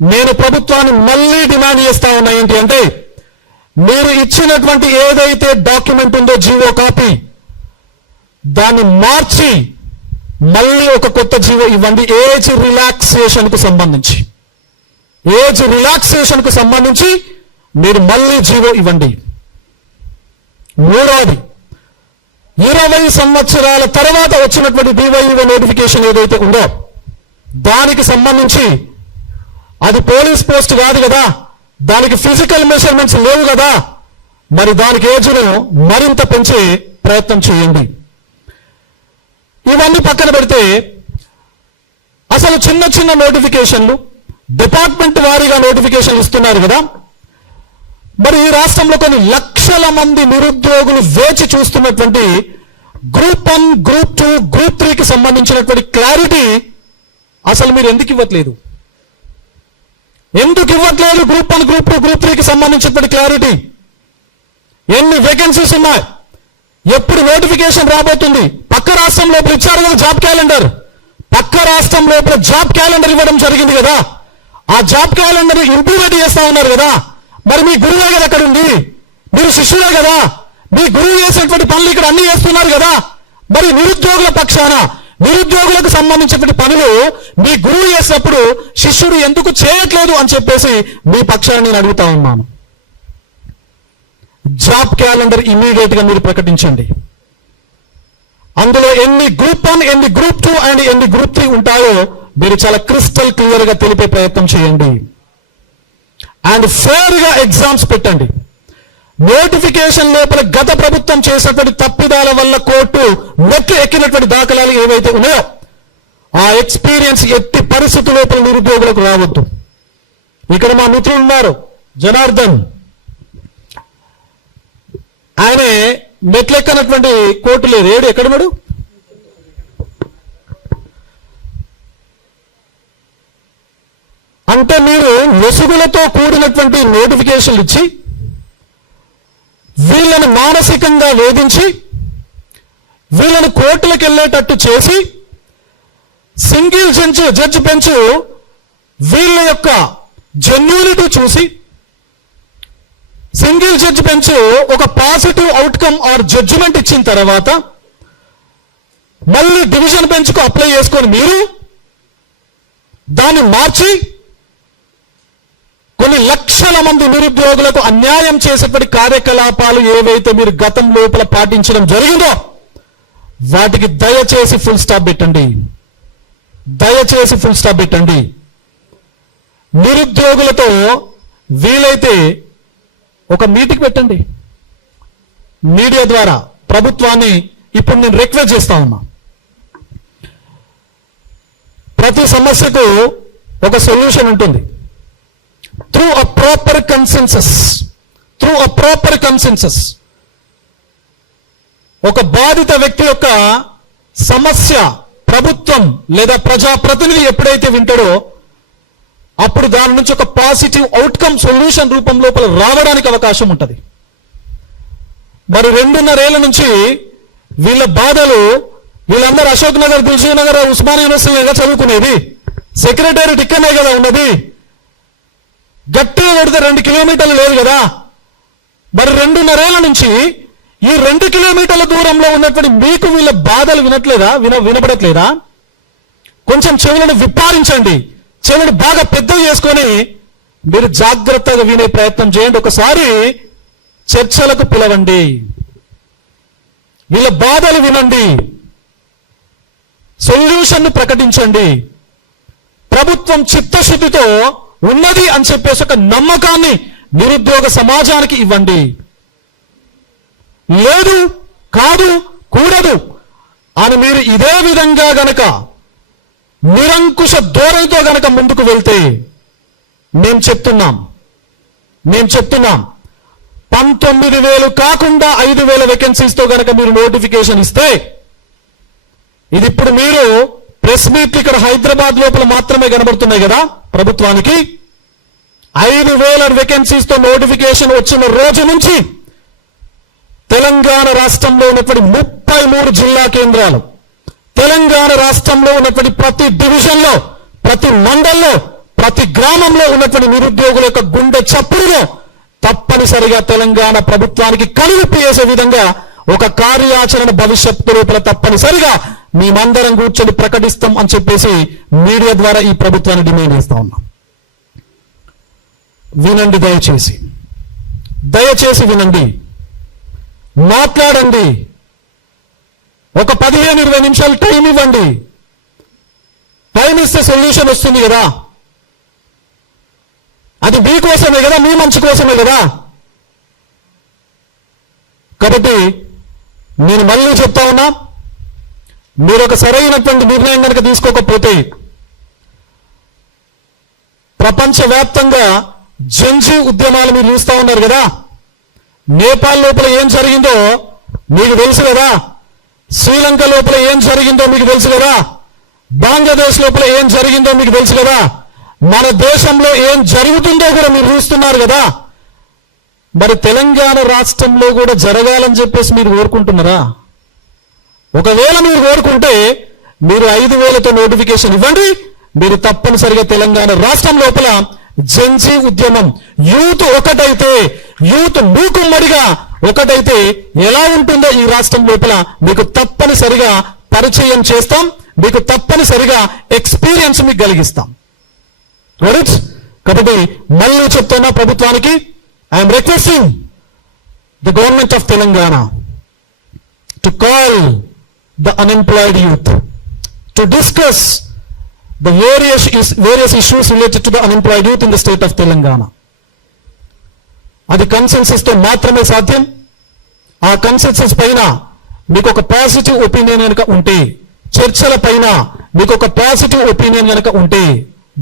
నేను ప్రభుత్వాన్ని మళ్ళీ డిమాండ్ చేస్తా ఉన్నా. ఏంటి అంటే, మీరు ఇచ్చినటువంటి ఏదైతే డాక్యుమెంట్ ఉందో జీవో కాపీ, దాన్ని మార్చి మళ్ళీ ఒక కొత్త జీవో ఇవ్వండి. ఏజ్ రిలాక్సేషన్ కు సంబంధించి మీరు మళ్ళీ జీవో ఇవ్వండి. మూడవది, 20 సంవత్సరాల తర్వాత వచ్చినటువంటి డివైఓ నోటిఫికేషన్ ఏదైతే ఉందో దానికి సంబంధించి, అది పోలీస్ పోస్ట్ కాదు కదా, దానికి ఫిజికల్ మెజర్మెంట్స్ లేవు కదా, మరి దానికి ఏజ్ను మరింత పెంచే ప్రయత్నం చేయండి. ఇవన్నీ పక్కన పెడితే అసలు చిన్న చిన్న నోటిఫికేషన్లు డిపార్ట్మెంట్ వారీగా నోటిఫికేషన్లు ఇస్తున్నారు కదా, మరి ఈ రాష్ట్రంలో కొన్ని లక్షల మంది నిరుద్యోగులు వేచి చూస్తున్నటువంటి గ్రూప్ 1, గ్రూప్ 2, గ్రూప్ 3కి సంబంధించినటువంటి క్లారిటీ అసలు మీరు ఎందుకు ఇవ్వట్లేదు? గ్రూప్ 1, గ్రూప్ 2, గ్రూప్ 3కి సంబంధించినటువంటి క్లారిటీ? ఎన్ని వేకెన్సీస్ ఉన్నాయి? ఎప్పుడు నోటిఫికేషన్ రాబోతుంది? పక్క రాష్ట్రం లోపల ఇచ్చారు కదా జాబ్ క్యాలెండర్. పక్క రాష్ట్రం లోపల జాబ్ క్యాలెండర్ ఇవ్వడం జరిగింది కదా, ఆ జాబ్ క్యాలెండర్ ఇంప్లిమెంట్ చేస్తా ఉన్నారు కదా, మరి మీ గురువే కదా అక్కడ ఉంది, మీరు శిష్యులే కదా, మీ గురువు చేసినటువంటి పనులు ఇక్కడ అన్ని చేస్తున్నారు కదా, మరి నిరుద్యోగుల పక్షాన నిరుద్యోగులకు సంబంధించినటువంటి పనులు మీ గురువు చేసినప్పుడు శిష్యుడు ఎందుకు చేయట్లేదు అని చెప్పేసి మీ పక్షాన్ని నేను అడుగుతా ఉన్నాను. జాబ్ క్యాలెండర్ ఇమీడియట్ గా మీరు ప్రకటించండి. అందులో ఎన్ని గ్రూప్ 1, ఎన్ని గ్రూప్ 2 అండ్ ఎన్ని గ్రూప్ 3 ఉంటాయో మీరు చాలా క్రిస్టల్ క్లియర్ గా తెలిపే ప్రయత్నం చేయండి. అండ్ ఫేర్ గా ఎగ్జామ్స్ పెట్టండి. నోటిఫికేషన్ లోపల గత ప్రభుత్వం చేసినటువంటి తప్పిదాల వల్ల కోర్టు మెట్లు ఎక్కినటువంటి దాఖలాలు ఏవైతే ఉన్నాయో ఆ ఎక్స్పీరియన్స్ ఎట్టి పరిస్థితుల లోపల నిరుద్యోగులకు రావద్దు. ఇక్కడ మా మిత్రులు ఉన్నారు, జనార్దన్, ఆయనే మెట్లెక్కనటువంటి కోర్టు లేదు. ఏడు ఎక్కడున్నాడు? అంటే మీరు ముసుగులతో కూడినటువంటి నోటిఫికేషన్లు ఇచ్చి వీళ్ళని మానసికంగా వేధించి వీళ్ళని కోర్టులకు వెళ్ళేటట్టు చేసి సింగిల్ జడ్జి బెంచ్ వీళ్ళ యొక్క జెన్యూనిటీ చూసి సింగిల్ జడ్జి బెంచ్ ఒక పాజిటివ్ అవుట్కమ్ ఆర్ జడ్జిమెంట్ ఇచ్చిన తర్వాత మళ్ళీ డివిజన్ బెంచ్ కు అప్లై చేసుకొని మీరు దాన్ని మార్చి కొన్ని లక్షల మంది నిరుద్యోగులకు అన్యాయం చేసేటువంటి కార్యకలాపాలు ఏవైతే మీరు గతం లోపల పాటించడం జరిగిందో వాటికి దయచేసి ఫుల్ స్టాప్ పెట్టండి. నిరుద్యోగులతో వీలైతే ఒక మీటింగ్ పెట్టండి మీడియా ద్వారా. ప్రభుత్వాన్ని ఇప్పుడు నేను రిక్వెస్ట్ చేస్తా ఉన్నా, ప్రతి సమస్యకు ఒక సొల్యూషన్ ఉంటుంది. త్రూ అ ప్రాపర్ కన్సెన్సస్ ఒక బాధిత వ్యక్తి యొక్క సమస్య ప్రభుత్వం లేదా ప్రజాప్రతినిధి ఎప్పుడైతే వింటాడో అప్పుడు దాని నుంచి ఒక పాజిటివ్ అవుట్కమ్ సొల్యూషన్ రూపం లోపల రావడానికి అవకాశం ఉంటుంది. మరి 2.5 ఏళ్ల నుంచి వీళ్ళ బాధలు, వీళ్ళందరూ అశోక్ నగర్, దిల్సుఖ్ నగర్, ఉస్మానియా యూనివర్సిటీలో చదువుకునేది, సెక్రటేరియట్ ఇక్కడనే కదా ఉన్నది, గట్టిగా కొడితే 2 కిలోమీటర్లు లేదు కదా. మరి 2.5 ఏళ్ల నుంచి ఈ 2 కిలోమీటర్ల దూరంలో ఉన్నటువంటి మీకు వీళ్ళ బాధలు వినపడట్లేదా? కొంచెం చెవులను విప్పారించండి, చెవులను బాగా పెద్దవి చేసుకొని మీరు జాగ్రత్తగా వినే ప్రయత్నం చేయండి. ఒకసారి చర్చలకు పిలవండి, వీళ్ళ బాధలు వినండి, సొల్యూషన్ ప్రకటించండి. ప్రభుత్వం చిత్తశుద్ధితో ఉన్నది అని చెప్పేసి ఒక నమ్మకాన్ని నిరుద్యోగ సమాజానికి ఇవ్వండి. లేదు, కాదు, కూడదు అని మీరు ఇదే విధంగా గనక నిరంకుశ ధోరణితో గనక ముందుకు వెళ్తే మేము చెప్తున్నాం 19,000 కాకుండా 5,000 వేకెన్సీస్తో కనుక మీరు నోటిఫికేషన్ ఇస్తే, ఇది ఇప్పుడు మీరు ప్రెస్ మీట్లు ఇక్కడ హైదరాబాద్ లోపల మాత్రమే కనబడుతున్నాయి కదా ప్రభుత్వానికి. 5,000 వేకెన్సీస్తో నోటిఫికేషన్ వచ్చిన రోజు నుంచి తెలంగాణ రాష్ట్రంలో ఉన్నటువంటి 33 జిల్లా కేంద్రాలు, తెలంగాణ రాష్ట్రంలో ఉన్నటువంటి ప్రతి డివిజన్లో, ప్రతి మండల్లో, ప్రతి గ్రామంలో ఉన్నటువంటి నిరుద్యోగుల యొక్క గుండె చప్పుడులో తప్పనిసరిగా తెలంగాణ ప్రభుత్వానికి కనువిప్పు చేసే విధంగా ఒక కార్యాచరణ భవిష్యత్తు లోపల తప్పనిసరిగా మేమందరం కూర్చొని ప్రకటిస్తాం అని చెప్పేసి మీడియా ద్వారా ఈ ప్రభుత్వాన్ని డిమాండ్ చేస్తా ఉన్నాం. వినండి, దయచేసి వినండి, మాట్లాడండి. ఒక 15-20 నిమిషాలు టైం ఇవ్వండి. టైం ఇస్తే సొల్యూషన్ వస్తుంది కదా. అది మీకోసమే కదా, మీ మంచి కోసమే కదా. కాబట్టి నేను మళ్ళీ చెప్తా ఉన్నా, మీరు ఒక సరైనటువంటి నిర్ణయం కనుక తీసుకోకపోతే ప్రపంచవ్యాప్తంగా జెన్జీ ఉద్యమాలు మీరు చూస్తా ఉన్నారు కదా. నేపాల్ లోపల ఏం జరిగిందో మీకు తెలుసు కదా, శ్రీలంక లోపల ఏం జరిగిందో మీకు తెలుసు కదా, బంగ్లాదేశ్ లోపల ఏం జరిగిందో మీకు తెలుసు కదా, మన దేశంలో ఏం జరుగుతుందో కూడా మీరు చూస్తున్నారు కదా. మరి తెలంగాణ రాష్ట్రంలో కూడా జరగాలని చెప్పేసి మీరు కోరుకుంటున్నారా? ఒకవేళ మీరు కోరుకుంటే మీరు 5,000తో నోటిఫికేషన్ ఇవ్వండి. మీరు తప్పనిసరిగా తెలంగాణ రాష్ట్రం లోపల జెన్జీ ఉద్యమం, యూత్ ఒకటైతే, యూత్ మూకుమ్మడిగా ఒకటైతే ఎలా ఉంటుందో ఈ రాష్ట్రం లోపల మీకు తప్పనిసరిగా పరిచయం చేస్తాం, మీకు తప్పనిసరిగా ఎక్స్పీరియన్స్ మీకు కలిగిస్తాం. కాబట్టి మళ్ళీ చెప్తున్నా ప్రభుత్వానికి, I'm requesting the government of Telangana to call the unemployed youth to discuss the various issues related to the unemployed youth in the state of Telangana. అది కన్సెన్సస్ తో మాత్రమే సాధ్యం. ఆ కన్సెన్సస్ పైన మీకు ఒక పాజిటివ్ ఒపీనియన్ కనుక ఉంటే, చర్చల పైన మీకు ఒక పాజిటివ్ ఒపీనియన్ కనుక ఉంటే,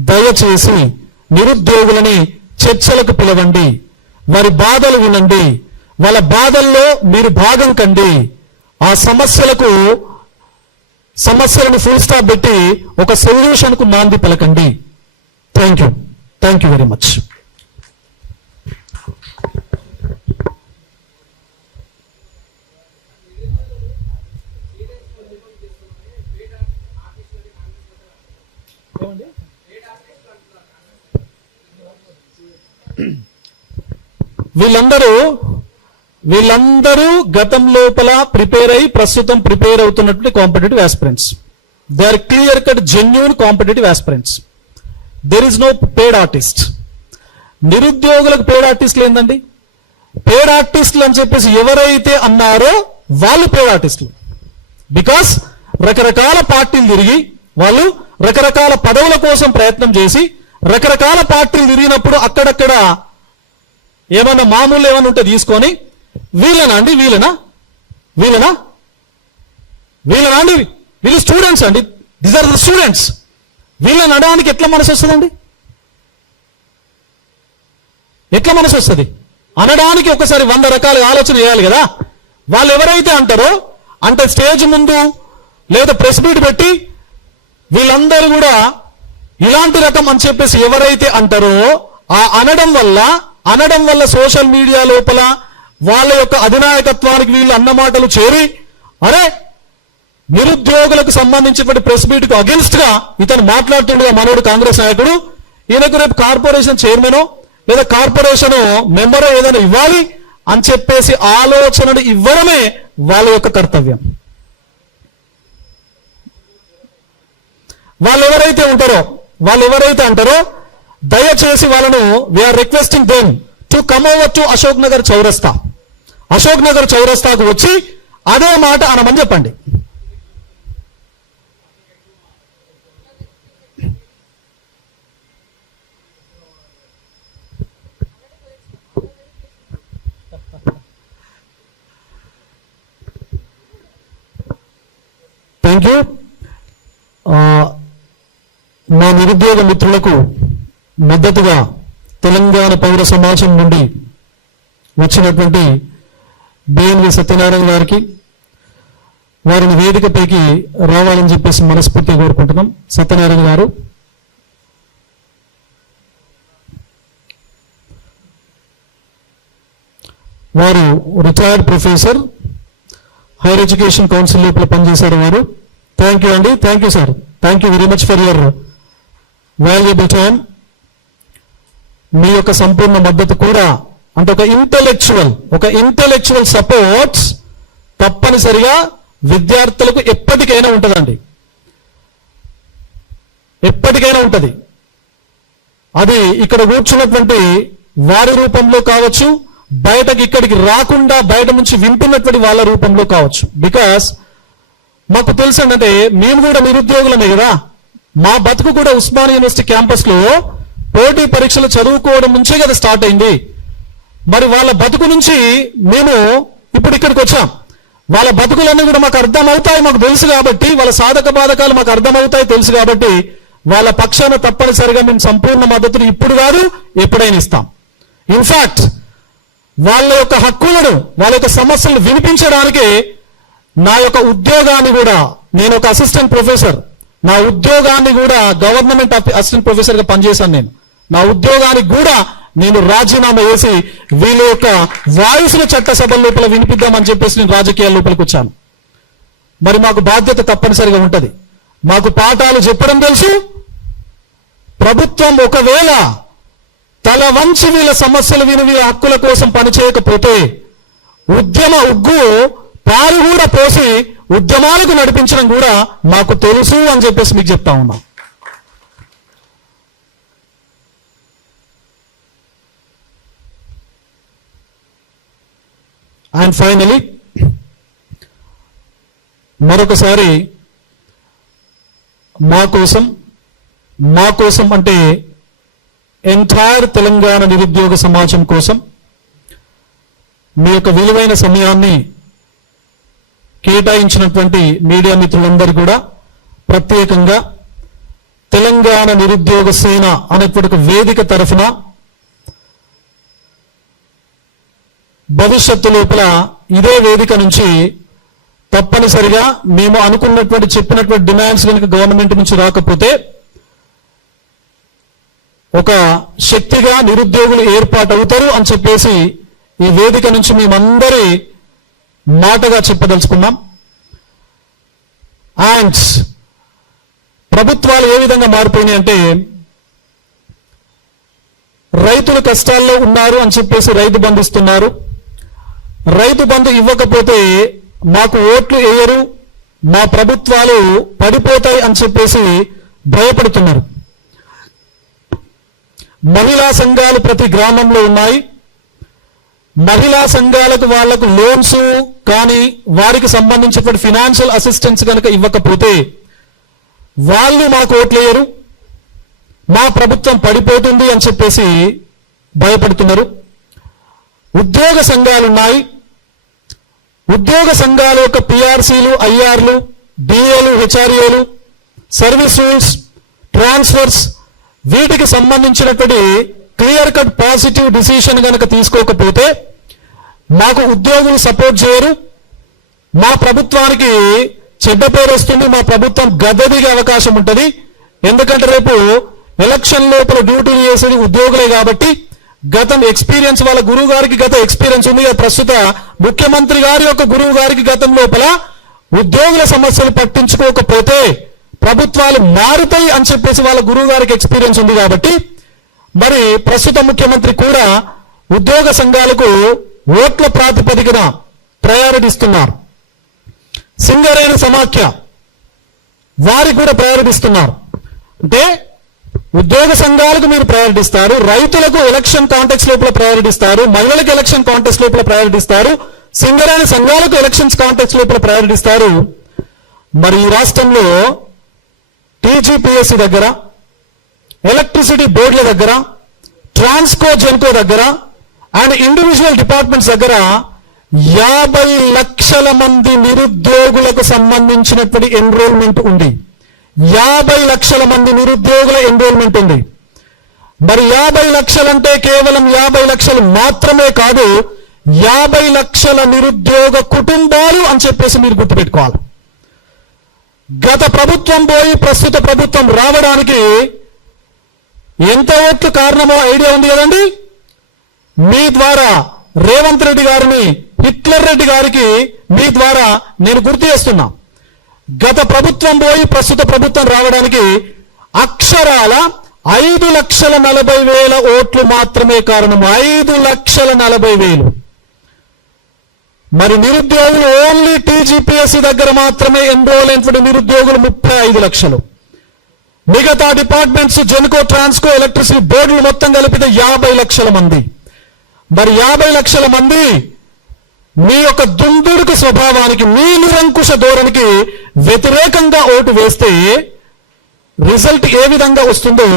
దయచేసి నిరుద్యోగులని చర్చలకు పిలవండి, వారి బాధలు వినండి, వాళ్ళ బాధల్లో మీరు భాగం కండి, ఆ సమస్యలను ఫుల్ స్టాప్ పెట్టి ఒక సొల్యూషన్ కు నాంది పలకండి. Thank you very much. వీళ్ళందరూ గతం లోపల ప్రిపేర్ అయ్యి ప్రస్తుతం ప్రిపేర్ అవుతున్నటువంటి competitive aspirants. They are clear cut genuine competitive aspirants. There is no paid artist. నిరుద్యోగులకు పేడ్ ఆర్టిస్టులు ఏందండి? పేడ్ ఆర్టిస్టులు అని చెప్పేసి ఎవరైతే అన్నారో వాళ్ళు పేడ్ ఆర్టిస్టులు. బికాస్ రకరకాల పార్టీలు తిరిగి, వాళ్ళు రకరకాల పదవుల కోసం ప్రయత్నం చేసి, రకరకాల పార్టీలు తిరిగినప్పుడు అక్కడక్కడ ఏమన్నా మామూలు ఏమన్నా ఉంటే తీసుకొని వీళ్ళనా అండి వీళ్ళనా అండి, వీళ్ళు స్టూడెంట్స్ అండి, దీస్ ఆర్ ద స్టూడెంట్స్, వీళ్ళని అనడానికి ఎట్లా మనసు వస్తుందండి? ఎట్లా మనసు వస్తుంది అనడానికి? ఒకసారి 100 రకాల ఆలోచన చేయాలి కదా. వాళ్ళు ఎవరైతే అంటారో, అంటే స్టేజ్ ముందు లేదా ప్రెస్ మీట్ పెట్టి వీళ్ళందరూ కూడా ఇలాంటి రకం అని చెప్పేసి ఎవరైతే అంటారో, ఆ అనడం వల్ల సోషల్ మీడియా లోపల వాళ్ళ యొక్క అధినాయకత్వానికి వీళ్ళు అన్న మాటలు చేరి, అరే నిరుద్యోగులకు సంబంధించినటువంటి ప్రెస్ మీట్ కు అగెన్స్ట్ గా ఇతను మాట్లాడుతుండగా మనోడు కాంగ్రెస్ నాయకుడు, ఈయనకు రేపు కార్పొరేషన్ చైర్మనో లేదా కార్పొరేషన్ మెంబరో ఏదైనా ఇవ్వాలి అని చెప్పేసి ఆలోచనలు ఇవ్వడమే వాళ్ళ యొక్క కర్తవ్యం. వాళ్ళు ఎవరైతే అంటారో దయచేసి వాళ్ళను we are requesting them to come over to Ashok Nagar చౌరస్తాకు వచ్చి అదే మాట అనమని చెప్పండి. Thank you. మా నిరుద్యోగ మిత్రులకు మద్దతుగా తెలంగాణ పౌర సమాజం నుండి వచ్చినటువంటి బిఎన్వి సత్యనారాయణ గారికి వారిని వేదికపైకి రావాలని చెప్పేసి మనస్ఫూర్తిగా కోరుకుంటున్నాం. సత్యనారాయణ గారు వారు retired professor, higher education council లోపల పనిచేశారు వారు. థ్యాంక్ యూ అండి. Thank you sir. Thank you very much for your valuable time. మీ యొక్క సంపూర్ణ మద్దతు కూడా, అంటే ఒక ఇంటెలెక్చువల్ సపోర్ట్స్ తప్పనిసరిగా విద్యార్థులకు ఎప్పటికైనా ఉంటుందండి, ఎప్పటికైనా ఉంటుంది. అది ఇక్కడ కూర్చున్నటువంటి వారి రూపంలో కావచ్చు, బయటకి ఇక్కడికి రాకుండా బయట నుంచి వింటున్నటువంటి వాళ్ళ రూపంలో కావచ్చు. బికాస్ మాకు తెలుసు అంటే మేము కూడా నిరుద్యోగులమే కదా. మా బతుకు కూడా ఉస్మానియా యూనివర్సిటీ క్యాంపస్ లో పోటీ పరీక్షలు చదువుకోవడం నుంచే కదా స్టార్ట్ అయింది. మరి వాళ్ళ బతుకు నుంచి మేము ఇప్పుడు ఇక్కడికి వచ్చాం. వాళ్ళ బతుకులన్నీ కూడా మాకు అర్థమవుతాయి, మాకు తెలుసు కాబట్టి, వాళ్ళ సాధక బాధకాలు మాకు అర్థమవుతాయి తెలుసు కాబట్టి, వాళ్ళ పక్షాన తప్పనిసరిగా మేము సంపూర్ణ మద్దతును ఇప్పుడు కాదు ఎప్పుడైనా ఇస్తాం. ఇన్ఫాక్ట్ వాళ్ళ యొక్క హక్కులను, వాళ్ళ యొక్క సమస్యలను వినిపించడానికి నా యొక్క ఉద్యోగాన్ని కూడా, నేను ఒక అసిస్టెంట్ ప్రొఫెసర్, నా ఉద్యోగాన్ని కూడా గవర్నమెంట్ అసిస్టెంట్ ప్రొఫెసర్ గా పనిచేశాను. నేను నా ఉద్యోగానికి కూడా నేను రాజీనామా చేసి వీళ్ళ యొక్క వాయిస్ల చట్టసభల లోపల వినిపిద్దామని చెప్పేసి నేను రాజకీయాల లోపలికి వచ్చాను. మరి మాకు బాధ్యత తప్పనిసరిగా ఉంటుంది. మాకు పాఠాలు చెప్పడం తెలుసు. ప్రభుత్వం ఒకవేళ తల వంచి వీళ్ళ సమస్యలు విని వీళ్ళ హక్కుల కోసం పనిచేయకపోతే ఉద్యమ ఉగ్గు పాలు కూడా పోసి ఉద్యమాలకు నడిపించడం కూడా మాకు తెలుసు అని చెప్పేసి మీకు చెప్తా ఉన్నాం. అండ్ ఫైనలీ మరొకసారి మా కోసం అంటే ఎంటైర్ తెలంగాణ నిరుద్యోగ సమాజం కోసం మీ యొక్క విలువైన సమయాన్ని కేటాయించినటువంటి మీడియా మిత్రులందరూ కూడా ప్రత్యేకంగా తెలంగాణ నిరుద్యోగ సేన అనేటువంటి ఒక వేదిక తరఫున భవిష్యత్తు లోపల ఇదే వేదిక నుంచి తప్పనిసరిగా మేము అనుకున్నటువంటి చెప్పినటువంటి డిమాండ్స్ కనుక గవర్నమెంట్ నుంచి రాకపోతే ఒక శక్తిగా నిరుద్యోగులు ఏర్పాటు అవుతారు అని చెప్పేసి ఈ వేదిక నుంచి మేమందరి మాటగా చెప్పదలుచుకున్నాం. అండ్ ప్రభుత్వాలు ఏ విధంగా మారిపోయినాయి అంటే, రైతులు కష్టాల్లో ఉన్నారు అని చెప్పేసి రైతు బంధు ఇస్తున్నారు. రైతు బంధు ఇవ్వకపోతే మాకు ఓట్లు వేయరు, మా ప్రభుత్వాలు పడిపోతాయి అని చెప్పేసి భయపడుతున్నారు. మహిళా సంఘాలు ప్రతి గ్రామంలో ఉన్నాయి. మహిళా సంఘాలకు వాళ్లకు లోన్స్ కానీ వారికి సంబంధించినటువంటి ఫినాన్షియల్ అసిస్టెన్స్ కనుక ఇవ్వకపోతే వాళ్ళు మాకు ఓట్లేయరు, మా ప్రభుత్వం పడిపోతుంది అని చెప్పేసి భయపడుతున్నారు. ఉద్యోగ సంఘాలు ఉన్నాయి. ఉద్యోగ సంఘాల యొక్క పిఆర్సీలు, ఐఆర్లు, డిఏలు, హెచ్ఆర్ఏలు, సర్వీస్ రూల్స్, ట్రాన్స్ఫర్స్, వీటికి సంబంధించినటువంటి క్లియర్ కట్ పాజిటివ్ డిసిషన్ కనుక తీసుకోకపోతే మాకు ఉద్యోగులు సపోర్ట్ చేయరు, మా ప్రభుత్వానికి చెడ్డ పేరు వస్తుంది, మా ప్రభుత్వం గద్దెదిగే అవకాశం ఉంటుంది. ఎందుకంటే రేపు ఎలక్షన్ లోపల డ్యూటీలు చేసేది ఉద్యోగులే కాబట్టి గతం ఎక్స్పీరియన్స్, వాళ్ళ గురువు గారికి గత ఎక్స్పీరియన్స్ ఉంది. ప్రస్తుత ముఖ్యమంత్రి గారి యొక్క గురువు గారికి గతం లోపల ఉద్యోగుల సమస్యలు పట్టించుకోకపోతే ప్రభుత్వాలు మారుతాయి అని చెప్పేసి వాళ్ళ గురువు గారికి ఎక్స్పీరియన్స్ ఉంది. కాబట్టి మరి ప్రస్తుత ముఖ్యమంత్రి కూడా ఉద్యోగ సంఘాలకు ఓట్ల ప్రాతిపదికన ప్రయారిటీ ఇస్తున్నారు. సింగరేణి సమాఖ్య వారికి కూడా ప్రయారిటీ ఇస్తున్నారు. అంటే ఉద్యోగ సంఘాలకు మీరు ప్రయారిటీ ఇస్తారు, రైతులకు ఎలక్షన్ కాంటెక్స్ లోపల ప్రయారిటీ ఇస్తారు, మహిళలకు ఎలక్షన్ కాంటెక్స్ లోపల ప్రయారిటీ ఇస్తారు, సింగరేణి సంఘాలకు ఎలక్షన్స్ కాంటెక్స్ లోపల ప్రయారిటీ ఇస్తారు. మరి ఈ రాష్ట్రంలో టీజీపీఎస్సీ దగ్గర, ఎలక్ట్రిసిటీ బోర్డుల దగ్గర, ట్రాన్స్కో జెన్కో దగ్గర అండ్ ఇండివిజువల్ డిపార్ట్మెంట్స్ దగ్గర 50 లక్షల మంది నిరుద్యోగులకు సంబంధించినటువంటి ఎన్రోల్మెంట్ ఉంది. 50 లక్షల మంది నిరుద్యోగుల ఎన్రోల్మెంట్ ఉంది. మరి 50 లక్షలంటే కేవలం 50 లక్షలు మాత్రమే కాదు, 50 లక్షల నిరుద్యోగ కుటుంబాలు అని చెప్పేసి మీరు గుర్తుపెట్టుకోవాలి. గత ప్రభుత్వం పోయి ప్రస్తుత ప్రభుత్వం రావడానికి ఎంత ఓట్లు కారణమో ఐడియా ఉంది కదండి. మీ ద్వారా రేవంత్ రెడ్డి గారిని, హిట్లర్ రెడ్డి గారికి మీ ద్వారా నేను గుర్తు చేస్తున్నా. గత ప్రభుత్వం పోయి ప్రస్తుత ప్రభుత్వం రావడానికి అక్షరాల 5,40,000 ఓట్లు మాత్రమే కారణం. 5,40,000. మరి నిరుద్యోగులు ఓన్లీ టీజీపీఎస్సీ దగ్గర మాత్రమే ఎన్రోల్ అయినటువంటి నిరుద్యోగులు 35 లక్షలు. మిగతా డిపార్ట్మెంట్స్, జెన్కో, ట్రాన్స్కో, ఎలక్ట్రిసిటీ బోర్డులు మొత్తం కలిపితే 50 లక్షల మంది. మరి 50 లక్షల మంది మీ యొక్క దుందుడుకు స్వభావానికి, మీ నిరంకుశ ధోరణికి వ్యతిరేకంగా ఓటు వేస్తే రిజల్ట్ ఏ విధంగా వస్తుందో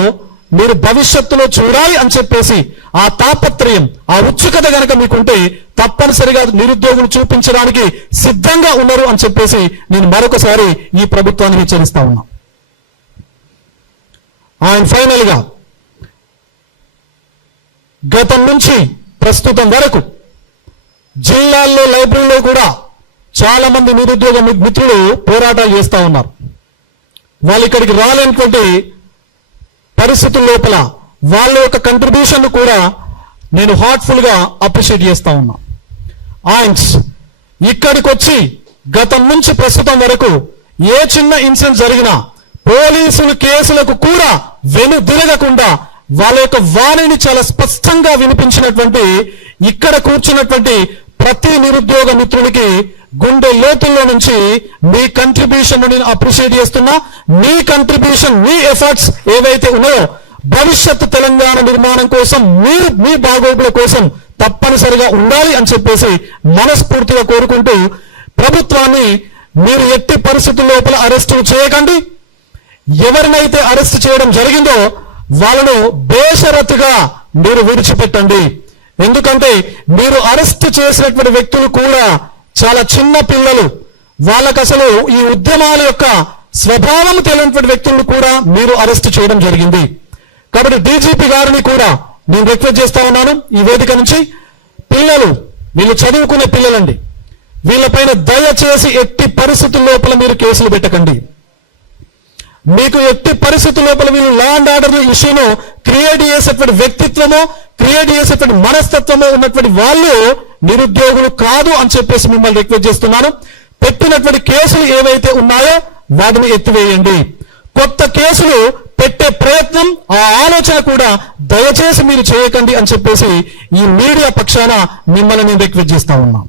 మీరు భవిష్యత్తులో చూడాలి అని చెప్పేసి ఆ తాపత్రయం, ఆ ఉత్సుకత గనక మీకుంటే తప్పనిసరిగా నిరుద్యోగులు చూపించడానికి సిద్ధంగా ఉన్నారు అని చెప్పేసి నేను మరొకసారి ఈ ప్రభుత్వాన్ని హెచ్చరిస్తా ఉన్నా. ఆయన ఫైనల్ గా గతం నుంచి ప్రస్తుతం వరకు జిల్లాల్లో, లైబ్రరీలో కూడా చాలా మంది నిరుద్యోగ మిత్రులు పోరాటాలు చేస్తా ఉన్నారు. వాళ్ళు ఇక్కడికి రాలేనటువంటి పరిస్థితుల లోపల వాళ్ళ యొక్క కంట్రిబ్యూషన్ కూడా నేను హార్ట్ఫుల్ గా అప్రిషియేట్ చేస్తా ఉన్నా. ఆయన్స్ ఇక్కడికి వచ్చి గతం నుంచి ప్రస్తుతం వరకు ఏ చిన్న ఇన్సిడెంట్ జరిగినా పోలీసులు కేసులకు కూడా వెనుదిరగకుండా వాళ్ళ యొక్క వాణిని చాలా స్పష్టంగా వినిపించినటువంటి ఇక్కడ కూర్చున్నటువంటి ప్రతి నిరుద్యోగ మిత్రునికి గుండె లోతుల్లో నుంచి మీ కంట్రిబ్యూషన్ నేను అప్రిషియేట్ చేస్తున్నా. మీ కంట్రిబ్యూషన్, మీ ఎఫర్ట్స్ ఏవైతే ఉన్నాయో భవిష్యత్తు తెలంగాణ నిర్మాణం కోసం, మీ బాగోగుల కోసం తప్పనిసరిగా ఉండాలి అని చెప్పేసి మనస్ఫూర్తిగా కోరుకుంటూ, ప్రభుత్వాన్ని మీరు ఎట్టి పరిస్థితుల లోపల అరెస్టు చేయకండి. ఎవరినైతే అరెస్ట్ చేయడం జరిగిందో వాళ్ళను బేషరతుగా మీరు విడిచిపెట్టండి. ఎందుకంటే మీరు అరెస్ట్ చేసినటువంటి వ్యక్తులు కూడా చాలా చిన్న పిల్లలు. వాళ్ళకు అసలు ఈ ఉద్యమాల యొక్క స్వభావం తెలియనటువంటి వ్యక్తులను కూడా మీరు అరెస్ట్ చేయడం జరిగింది. కాబట్టి డీజీపీ గారిని కూడా నేను రిక్వెస్ట్ చేస్తా ఉన్నాను ఈ వేదిక నుంచి, పిల్లలు, వీళ్ళు చదువుకునే పిల్లలండి, వీళ్ళపైన దయచేసి ఎట్టి పరిస్థితుల లోపల మీరు కేసులు పెట్టకండి. మీకు ఎట్టి పరిస్థితుల లోపల వీళ్ళు లా అండ్ ఆర్డర్ ఇష్యూను క్రియేట్ చేసేటువంటి వ్యక్తిత్వమో, క్రియేట్ చేసేటువంటి మనస్తత్వమో ఉన్నటువంటి వాళ్ళు నిరుద్యోగులు కాదు అని చెప్పేసి మిమ్మల్ని రిక్వెస్ట్ చేస్తున్నాను. పెట్టినటువంటి కేసులు ఏవైతే ఉన్నాయో వాటిని ఎత్తివేయండి. కొత్త కేసులు పెట్టే ప్రయత్నం, ఆ ఆలోచన కూడా దయచేసి మీరు చేయకండి అని చెప్పేసి ఈ మీడియా పక్షాన మిమ్మల్ని నేను రిక్వెస్ట్ చేస్తా ఉన్నా.